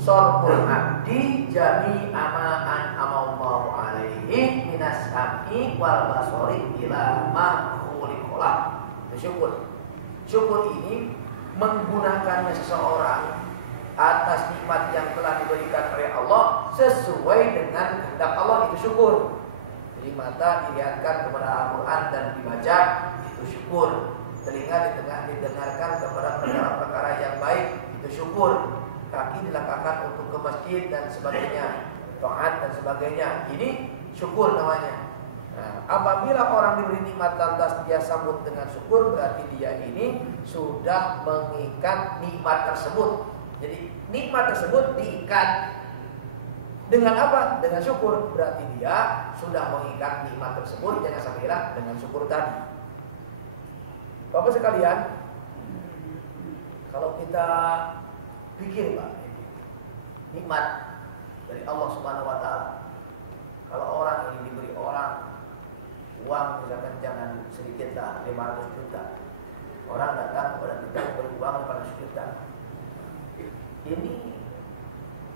sorqul abdi jami amaan amallahu alaihi minas sam'i wal basori ila ma khuliqalah. Syukur. Syukur ini menggunakannya seseorang atas nikmat yang telah diberikan oleh Allah sesuai dengan kehendak Allah, itu syukur. Jadi mata dilihatkan kepada Al-Quran dan dibaca, itu syukur. Telinga didengarkan kepada perkara-perkara yang baik, itu syukur. Kaki dilangkahkan untuk ke masjid dan sebagainya, taat dan sebagainya, ini syukur namanya. Nah, apabila orang diberi nikmat lantas dia sambut dengan syukur, berarti dia ini sudah mengikat nikmat tersebut. Jadi nikmat tersebut diikat dengan apa? Dengan syukur. Berarti dia sudah mengikat nikmat tersebut. Jangan sampai hilang dengan syukur tadi. Bapak sekalian, kalau kita pikir Pak, nikmat dari Allah Subhanahu wa taala. Kalau orang ini diberi orang uang, misalkan jangan sedikit lah, 500 juta. Orang datang kepada kita memberi uang 500 juta. Ini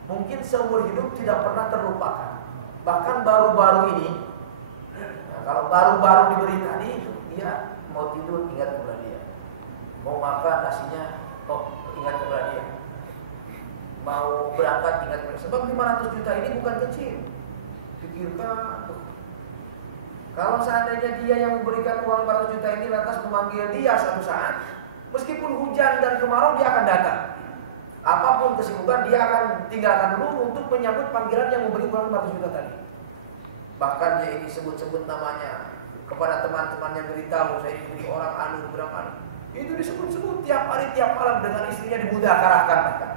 mungkin seumur hidup tidak pernah terlupakan. Bahkan baru-baru ini, nah, kalau baru-baru diberi tadi, dia mau tidur ingat kepada dia, mau makan nasinya, oh ingat kepada dia, mau berangkat ingat kepada dia. Sebab 500 juta ini bukan kecil. Pikirkan, kalau seandainya dia yang memberikan uang 400 juta ini lantas memanggil dia satu saat, meskipun hujan dan kemarau dia akan datang. Apapun kesibukan dia akan tinggalkan dulu untuk menyambut panggilan yang memberi uang 400 juta tadi. Bahkan dia ini sebut-sebut namanya kepada teman-teman yang beritahu, saya ini orang anu berapa anu. Itu disebut-sebut tiap hari tiap malam dengan istrinya dimudakarahkan bahkan.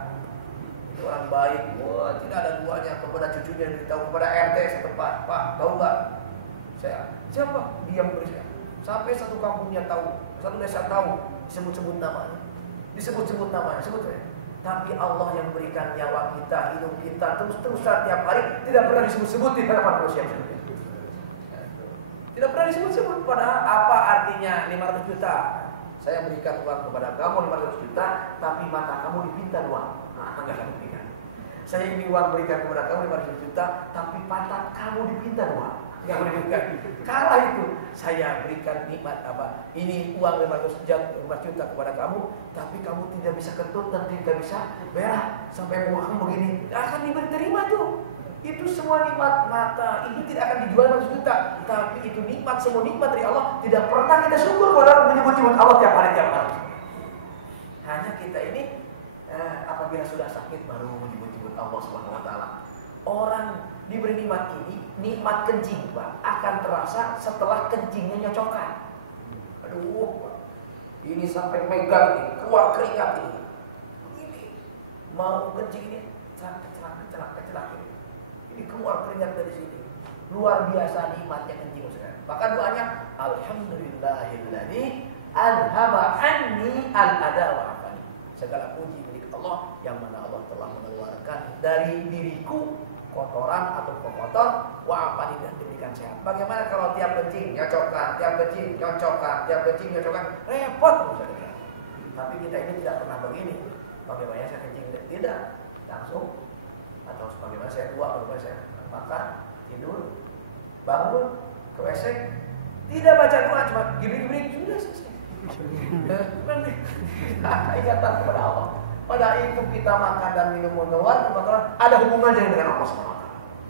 Itu orang baik, wah tidak ada duanya. Kepada cucunya diberitahu, kepada RT setempat, Pak tahu nggak? Saya siapa? Dia memberi saya. Sampai satu kampungnya tahu, satu desa tahu, disebut-sebut namanya, disebut-sebut namanya, sebut saya. Tapi Allah yang berikan nyawa kita, hidup kita terus-terusan tiap hari tidak pernah disebut-sebut di hadapan manusia. Tidak pernah disebut-sebut. Padahal apa artinya 500 juta? Saya berikan uang kepada kamu 500 juta, tapi mata kamu dipinta uang. Nah, enggak akan diberikan. Saya ini uang berikan kepada kamu 500 juta, tapi mata kamu dipinta uang. Enggak boleh diberikan. Kalah itu. Saya berikan nikmat apa? Ini uang 500 juta kepada kamu, tapi kamu tidak bisa kentut dan tidak bisa berak sampai uang begini. Akan diterima tuh. Itu semua nikmat mata ini tidak akan dijual 500 juta, tapi itu nikmat, semua nikmat dari Allah. Tidak pernah kita syukur pada menyebut-nyebut Allah tiap hari tiap hari. Hanya kita ini apabila sudah sakit baru menyebut-nyebut Allah Subhanahu wa taala. Orang diberi nikmat ini, nikmat kencing Pak, akan terasa setelah kencingnya nyocokan. Aduh, ini sampai megang ini, keluar keringat ini. Begini, mau kencing ini, cerak ini. Ini keluar keringat dari sini. Luar biasa nikmatnya kencing Ustaz. Bahkan doanya, alhamdulillahilladzi alhama anni al-ada wa afani. Segala puji milik Allah yang mana Allah telah mengeluarkan dari diriku kotoran atau kotor, wa'afani dan diberikan sehat. Bagaimana kalau tiap kencing nyocokkan, tiap kencing nyocokkan, tiap kencing nyocokkan, repot misalnya. Tapi kita ini tidak pernah begini. Bagaimana saya kencing tidak langsung, atau bagaimana saya tua, bagaimana saya makan, tidur, bangun, ke WC, tidak baca doa, cuma gini-gini sudah selesai. Ingatan kepada Allah. Pada itu kita makan dan minum mengeluarkan kotoran ada hubungannya dengan Allah SWT.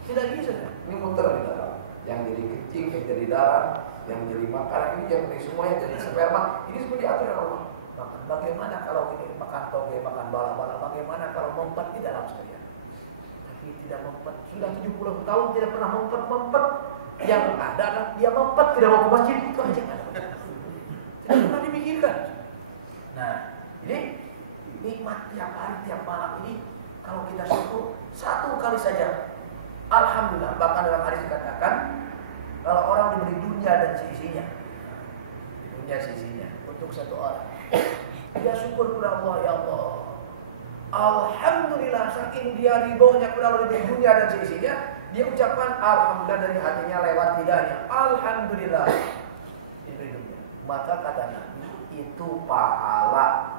Tidak bisa, ini muter di dalam. yang jadi kencing, yang jadi darah, yang jadi makanan ini, yang jadi semua yang jadi sperma, ini semua diatur oleh Allah. Makan. Bagaimana kalau ini makan toge, makan bala-bala? Bagaimana kalau mempet di dalam sekalian? Tapi tidak mempet. Sudah 70 tahun tidak pernah mempet. Yang ada adalah dia mempet, tidak mau ke masjid, itu aja kan. Tidak pernah dipikirkan. Nah, ini nikmat tiap hari, tiap malam ini kalau kita syukur satu kali saja, alhamdulillah. Bahkan dalam hadis dikatakan kalau orang diberi dunia dan seisinya, dunia seisinya untuk satu orang, dia syukur kepada Allah, ya Allah, alhamdulillah. Saking dia ridhonya kepada Allah diberi dunia dan seisinya, dia ucapkan alhamdulillah dari hatinya lewat lidahnya, alhamdulillah diberi dunia. Maka kata Nabi, itu pahala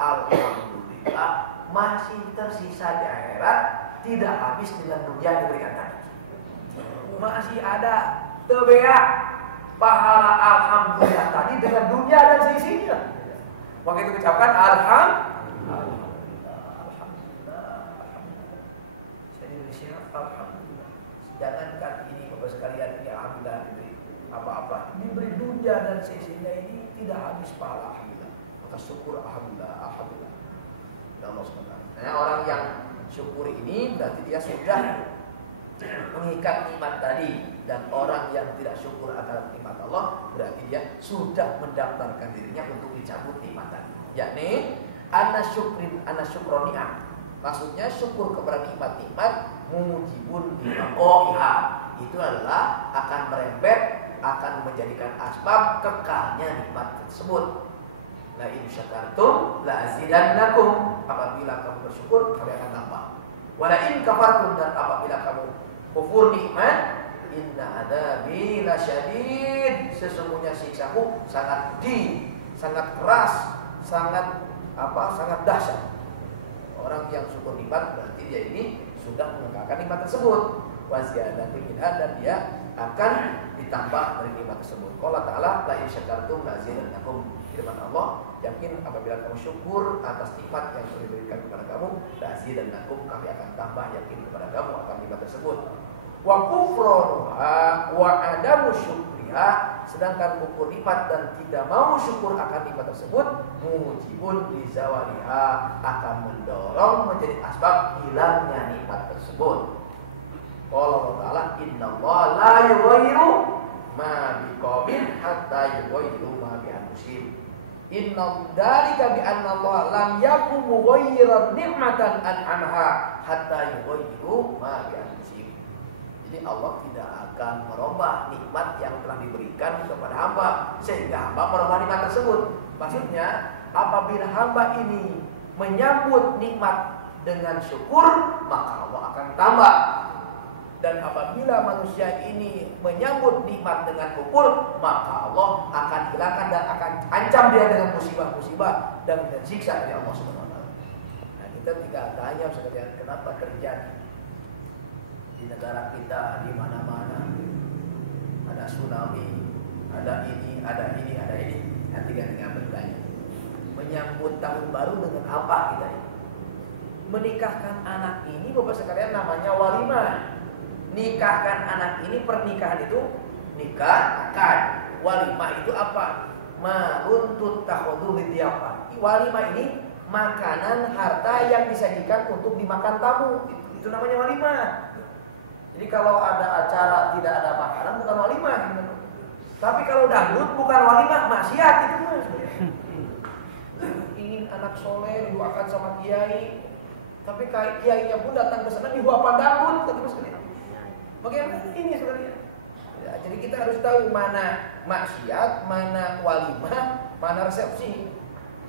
alhamdulillah masih tersisa di akhirat, tidak habis dengan dunia yang diberikan tadi. Masih ada tebea pahala alhamdulillah tadi dengan dunia dan seisinya. Maka itu ucapkan alhamdulillah. Saya Indonesia alhamdulillah. Jangankan ini Bapak sekalian, ini alhamdulillah diberi apa-apa, diberi dunia dan seisinya ini tidak habis pahala alhamdulillah. Maka syukur alhamdulillah, alhamdulillah. Allah SWT. Nah, orang yang syukur ini berarti dia sudah mengikat nikmat tadi, dan orang yang tidak syukur akan nikmat Allah berarti dia sudah mendaftarkan dirinya untuk dicabut nikmat tadi. Yakni anasyukroni'ah. Maksudnya syukur kepada nikmat-nikmat mujibun liqa'iha. Itu adalah akan merembet, akan menjadikan asbab kekalnya nikmat tersebut. La in syakartum la azidannakum. Apabila kamu bersyukur, kami akan tambah. Wa la in kafartum, dan apabila kamu kufur nikmat, inna adzabi lasyadid. Sesungguhnya siksaku sangat keras, sangat dahsyat. Orang yang syukur nikmat berarti dia ini sudah mengekalkan nikmat tersebut. Wa ziyadatu minha, dan dia akan ditambah dari nikmat tersebut. Qala ta'ala la in syakartum la azidannakum. Firman Allah, yakin apabila kamu syukur atas nikmat yang telah diberikan kepada kamu, la azidannakum, kami akan tambah yakin kepada kamu akan nikmat tersebut. Wa kufruha wa adamu syukriha, sedangkan kufur nikmat dan tidak mau syukur akan nikmat tersebut, mujibun li zawaliha, akan mendorong menjadi asbab hilangnya nikmat tersebut. Qala Allah Ta'ala, innallaha la yughayyiru ma biqaumin hatta yughayyiru ma bi anfusihim. Inna dzalika bi anna Allah lam yakun mughayyiran ni'matan an'amha hatta yughayyiru ma bi anfusihim. Jadi Allah tidak akan merubah nikmat yang telah diberikan kepada hamba sehingga hamba merubah nikmat tersebut. Maksudnya apabila hamba ini menyambut nikmat dengan syukur, maka Allah akan tambah. Dan apabila manusia ini menyambut nikmat dengan kufur, maka Allah akan hilangkan dan akan ancam dia dengan musibah-musibah dan siksa dari Allah SWT. Nah, kita tinggal tanya sekalian, kenapa terjadi di negara kita, di mana-mana ada tsunami, ada ini. Nanti tinggal bertanya, menyambut tahun baru dengan apa kita ini? Menikahkan anak ini, Bapak sekalian, namanya walimah. Nikahkan anak ini, pernikahan itu nikahkan. Walimah itu apa? Ma'untut takhudu lidiyafah. Walimah ini makanan harta yang disajikan untuk dimakan tamu. Itu namanya walimah. Jadi kalau ada acara tidak ada makanan bukan walimah. Tapi kalau dangdut bukan walimah, maksiat itu mas. Ingin anak soleh didoakan sama kiai, tapi kiainya pun datang ke sana dihuapan dangdut, terus bagaimana ini sebenarnya? Ya, jadi kita harus tahu mana maksiat, mana walimah, mana resepsi.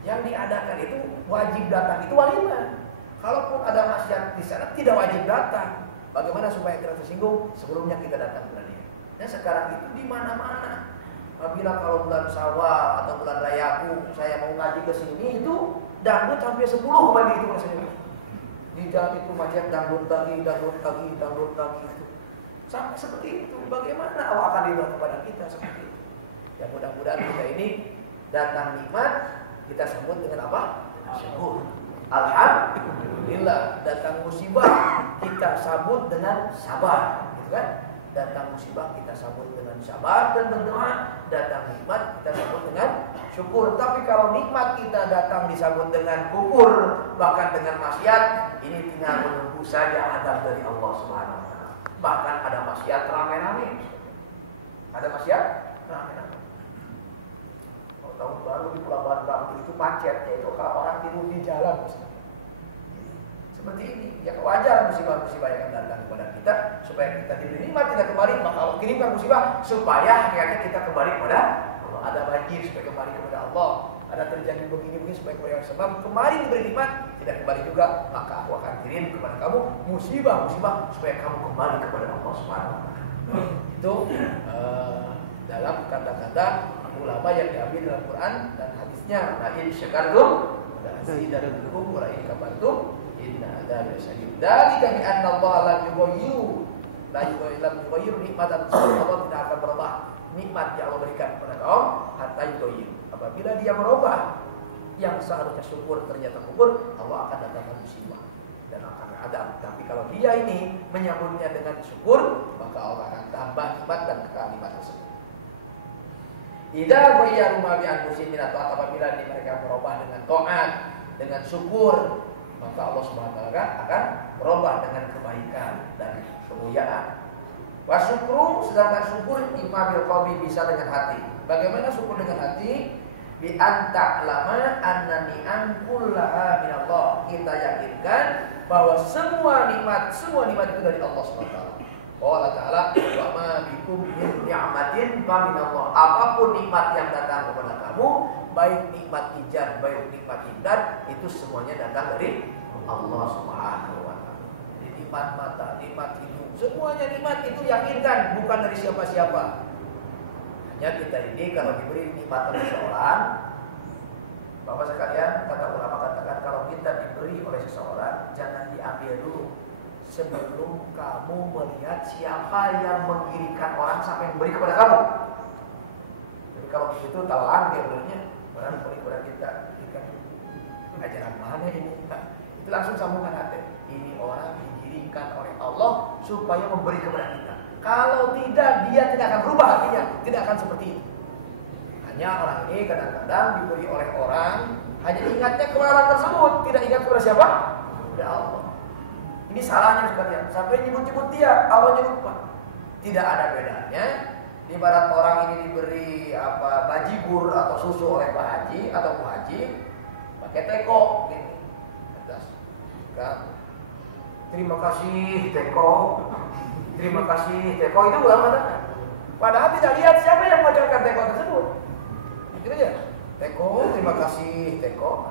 Yang diadakan itu wajib datang itu walimah. Kalaupun ada maksiat di sana tidak wajib datang. Bagaimana supaya tidak tersinggung? Sebelumnya kita datang kepada dia. Nah sekarang itu di mana-mana. Apabila kalau bulan Syawal atau bulan Rayaku saya mau ngaji ke sini itu dangdut sampai 10 kembali itu rasanya. Di jalan itu macet dangdut lagi itu. Sampai seperti itu. Bagaimana Allah akan ridho kepada kita seperti itu? Ya mudah-mudahan kita ini datang nikmat kita sambut dengan apa? Syukur. Alhamdulillah. Datang musibah kita sambut dengan sabar, gitu kan? Datang musibah kita sambut dengan sabar dan berdoa. Datang nikmat kita sambut dengan syukur. Tapi kalau nikmat kita datang disambut dengan kufur, bahkan dengan maksiat, ini tinggal menunggu saja adab dari Allah Subhanahu wa taala. Bahkan ada maksiat rame-rame. Ada maksiat rame-rame. Tahun baru di Pelabuhan Bangkit itu macet, yaitu kalau orang tidur di jalan misalnya. Seperti ini, ya wajar musibah-musibah yang akan datang kepada kita supaya kita diberi nikmat tidak kembali, maka Allah kirimkan musibah supaya akhirnya kita kembali kepada Allah. Ada banjir supaya kembali kepada Allah, ada terjadi begini-begini supaya kembali kepada sebab kemarin diberi nikmat tidak kembali juga, maka aku akan kirim kepada kamu musibah-musibah supaya kamu kembali kepada Allah Subhanahu wa taala. Itu dalam kata-kata ulama yang diambil dalam Quran dan hadisnya. La in syakartum la azidannakum wa la in kafartum inna adzabi lasyadid. Dzalika bi anna Allah lam yughayyiru nikmatan. Allah tidak akan berubah nikmat yang Allah berikan kepada kaum hatta yughayyiru. Apabila dia merubah yang seharusnya syukur ternyata kufur, Allah akan datangkan musibah dan akan adab. Tapi kalau dia ini menyambutnya dengan syukur, maka Allah akan tambah nikmat dan kekal nikmat tersebut. Idza ghayyaru ma bi anfusihim min ta'at, apabila mereka merubah dengan taat, dengan syukur, maka Allah Subhanahu wa taala akan merubah dengan kebaikan dan kemuliaan. Wa syukru, sedangkan syukur imma bil qalbi, bisa dengan hati. Bagaimana syukur dengan hati? Bi anta'lama anna ni'am kullaha min Allah. Kita yakinkan bahwa semua nikmat itu dari Allah Subhanahu wa taala. Allah Ta'ala wa ma bikum min ni'matin fa min Allah. Apapun nikmat yang datang kepada kamu, baik nikmat ijan, baik nikmat imdad, itu semuanya datang dari Allah Subhanahu wa taala. Jadi nikmat mata, nikmat hidung, semuanya nikmat itu yakinkan bukan dari siapa-siapa. Hanya kita ini kalau diberi nikmat oleh seseorang, Bapak sekalian, kata ulama katakan kalau kita diberi oleh seseorang, jangan diambil dulu sebelum kamu melihat siapa yang mengirimkan orang sampai memberi kepada kamu. Jadi kalau begitu tawaran dia benernya orang memberi kepada kita. Kan ajaran mana ini? Itu langsung sambungan hati. Ini orang dikirimkan oleh Allah supaya memberi kepada kita. Kalau tidak, dia tidak akan berubah hatinya, tidak akan seperti itu. Hanya orang ini kadang-kadang diberi oleh orang, hanya ingatnya kepada orang tersebut, tidak ingat kepada siapa? Kepada Allah. Ini salahnya sekalian. Sampai nyebut-nyebut dia, awalnya lupa. Tidak ada bedanya. Ibarat orang ini diberi bajibur atau susu oleh Pak Haji atau Bu Haji, pakai teko gini. Atas. Kan? Terima kasih teko. Terima kasih teko, itu ulama datang. Padahal tidak lihat siapa yang mengajarkan teko tersebut. Gitu ya. Teko, terima kasih teko.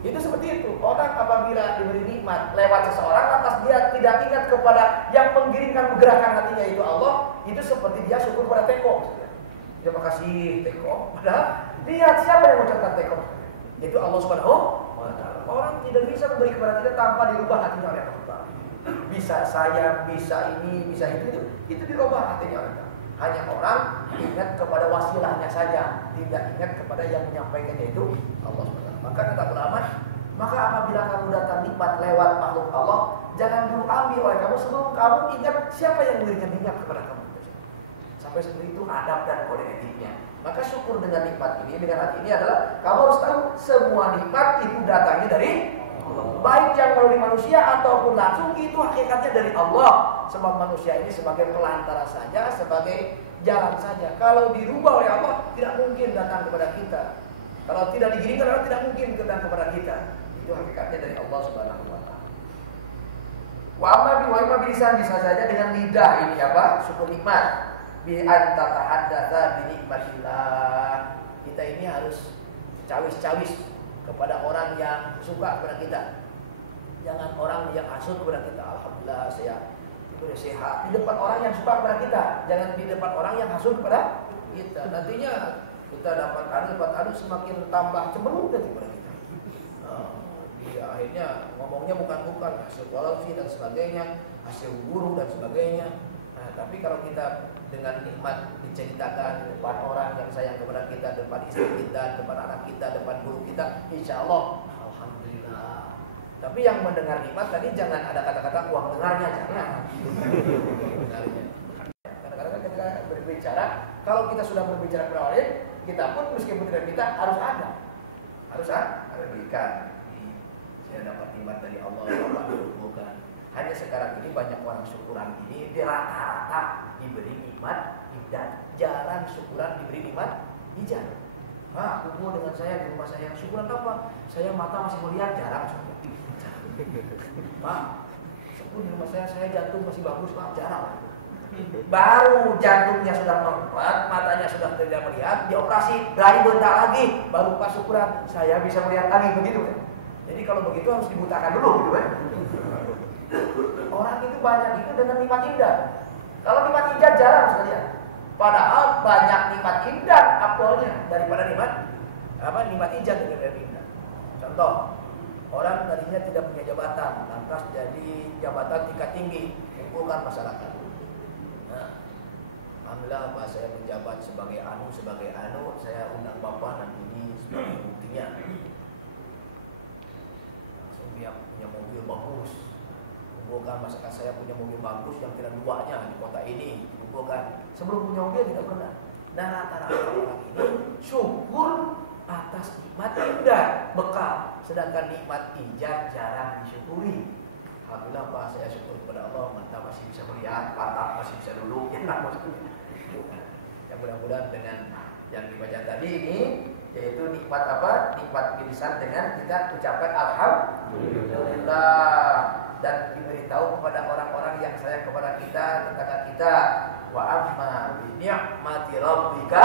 Itu seperti itu. Orang apabila diberi nikmat lewat seseorang, lantas dia tidak ingat kepada yang mengirimkan menggerakkan hatinya, itu Allah. Itu seperti dia syukur pada teko. Terima kasih teko. Padahal lihat siapa yang mengucapkan teko. Itu Allah Subhanahu wa taala. Orang tidak bisa memberi kepada kita tanpa dirubah hatinya oleh Allah. Bisa sayang, bisa ini, bisa itu dirubah hatinya oleh Allah. Hanya orang ingat kepada wasilahnya saja, tidak ingat kepada yang menyampaikannya, itu Allah SWT. Maka kata ulama, maka apabila kamu datang nikmat lewat makhluk Allah, jangan dulu ambil oleh kamu sebelum kamu ingat siapa yang memberikan nikmat kepada kamu. Sampai seperti itu adab dan kode etiknya. Maka syukur dengan nikmat ini, dengan hati ini adalah kamu harus tahu semua nikmat itu datangnya dari Allah. Baik yang melalui manusia ataupun langsung, itu hakikatnya dari Allah. Sebab manusia ini sebagai pelantara saja, sebagai jalan saja. Kalau dirubah oleh Allah, tidak mungkin datang kepada kita. Kalau tidak digiringkan Allah, tidak mungkin datang kepada kita. Itu hakikatnya dari Allah Subhanahu wa taala. Wa amma bilisan, bisa saja dengan lidah ini syukur nikmat. Bi anta tahaddatsa bi nikmatillah. Kita ini harus cawis-cawis kepada orang yang suka kepada kita. Jangan orang yang hasut kepada kita. Alhamdulillah saya diberi sehat. Di depan orang yang suka kepada kita. Jangan di depan orang yang hasut kepada kita. Nantinya kita dapat anu semakin tambah cemberut nanti kepada kita. Akhirnya ngomongnya bukan hasil korupsi dan sebagainya, hasil guru dan sebagainya. Nah, tapi kalau kita dengan nikmat diceritakan di depan orang yang sayang kepada kita, depan istri kita, depan anak kita, depan guru kita, insya Allah, alhamdulillah. Tapi yang mendengar nikmat tadi jangan ada kata-kata uang dengarnya, jangan. berbicara. Kalau kita sudah berbicara kepada orang lain, kita pun meskipun tidak minta harus ada berikan. Saya dapat nikmat dari Allah, bukan. Hanya sekarang ini banyak orang syukuran ini di rata-rata diberi nikmat dan jarang syukuran diberi nikmat ijab. Pak, kumpul dengan saya di rumah saya, syukuran apa? Saya mata masih melihat, jarang syukur. Pak, syukur di rumah saya jantung masih bagus, Pak, jarang. Baru jantungnya sudah normal, matanya sudah tidak melihat, dioperasi, dari bentar lagi, baru Pak syukuran, saya bisa melihat lagi, begitu kan? Jadi kalau begitu harus dibutakan dulu, gitu kan? Orang itu banyak itu dengan nikmat indah. Kalau nikmat indah jarang sekalian. Padahal banyak nikmat indah afdolnya daripada nikmat ijab daripada indah. Contoh, orang tadinya tidak punya jabatan, lantas jadi jabatan tingkat tinggi, kumpulkan masyarakat. Nah, alhamdulillah Pak, saya menjabat sebagai anu, saya undang Bapak nanti ini sebagai buktinya. Langsung dia punya mobil bagus. Kumpulkan masyarakat, saya punya mobil bagus yang tidak duanya di kota ini, kumpulkan. Sebelum punya mobil tidak pernah. Nah, rata-rata orang ini syukur atas nikmat indah bekal, sedangkan nikmat ijab jarang disyukuri. Alhamdulillah Pak, saya syukur kepada Allah, mata masih bisa melihat, patah masih bisa duduk. Ya mudah-mudahan dengan yang dibaca tadi ini, yaitu nikmat apa? Nikmat bilisan dengan kita ucapkan alhamdulillah. Dan diberitahu kepada orang-orang yang sayang kepada kita, tetangga kita, wa amma bi ni'mati rabbika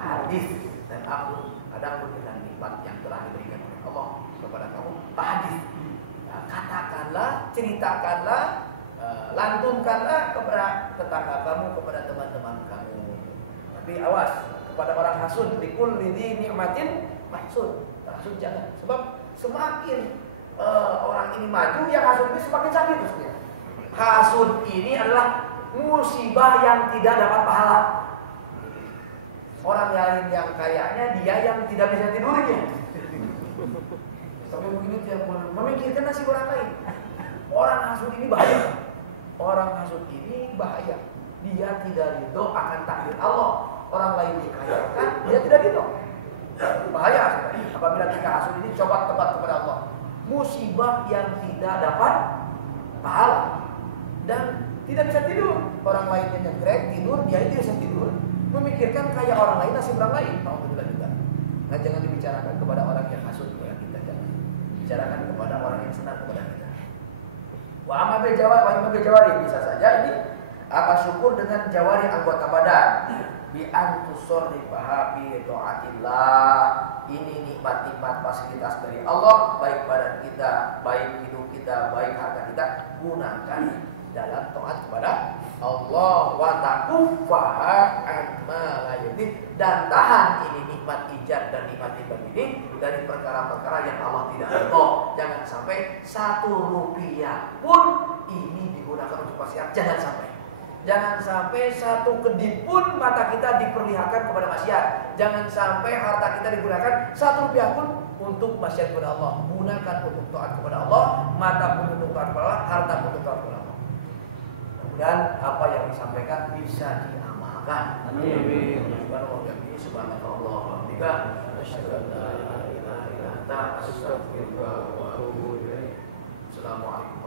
hadis, dan adapun dengan nikmat yang telah diberikan oleh Allah kepada kamu hadis. Nah, katakanlah, ceritakanlah, lantunkanlah kepada tetangga kamu, kepada teman-teman kamu. Tapi awas kepada orang hasud, likul lidhi ni'matin mahsud. Hasud jangan, sebab semakin orang ini maju, yang hasud ini semakin sakit terusnya. Hasud ini adalah musibah yang tidak dapat pahala. Orang lain yang kayaknya, dia yang tidak bisa tidurnya. Sampai begini dia memikirkan nasib orang lain. Orang hasud ini bahaya. Orang hasud ini bahaya. Dia tidak ridho akan takdir Allah. Orang lain dikayakan, dia tidak ridho. Bahaya sekali. Apabila kita hasud ini coba tebak kepada Allah. Musibah yang tidak dapat pahala dan tidak bisa tidur. Orang lain yang nyegrek tidur, dia itu bisa tidur, memikirkan kayak orang lain, nasib orang lain. Alhamdulillah juga. Nah, jangan dibicarakan kepada orang yang hasud kepada kita, jangan. Bicarakan kepada orang yang senang kepada kita. Wa amma bil jawari, bisa saja ini apa syukur dengan jawari anggota badan. Bi antusorrifaha bi taatillah. Ini nikmat-nikmat fasilitas dari Allah, baik badan kita, baik hidup kita, baik harta kita, gunakan dalam taat kepada Allah. Wa takuffaha amma la yudin, dan tahan ini nikmat ijab dan nikmat ibad ini dari perkara-perkara yang Allah tidak ridho. Jangan sampai 1 rupiah pun ini digunakan untuk maksiat, jangan sampai. Jangan sampai 1 kedip pun mata kita diperlihatkan kepada maksiat. Jangan sampai harta kita digunakan 1 rupiah pun untuk maksiat kepada Allah. Gunakan untuk taat kepada Allah, mata pun untuk taat kepada Allah, harta pun untuk taat kepada Allah. Mudah-mudahan apa yang disampaikan bisa diamalkan. Amin. Subhanallah wa bihamdihi, asyhadu an la ilaha illa anta, astaghfiruka wa atubu ilaik. Assalamualaikum.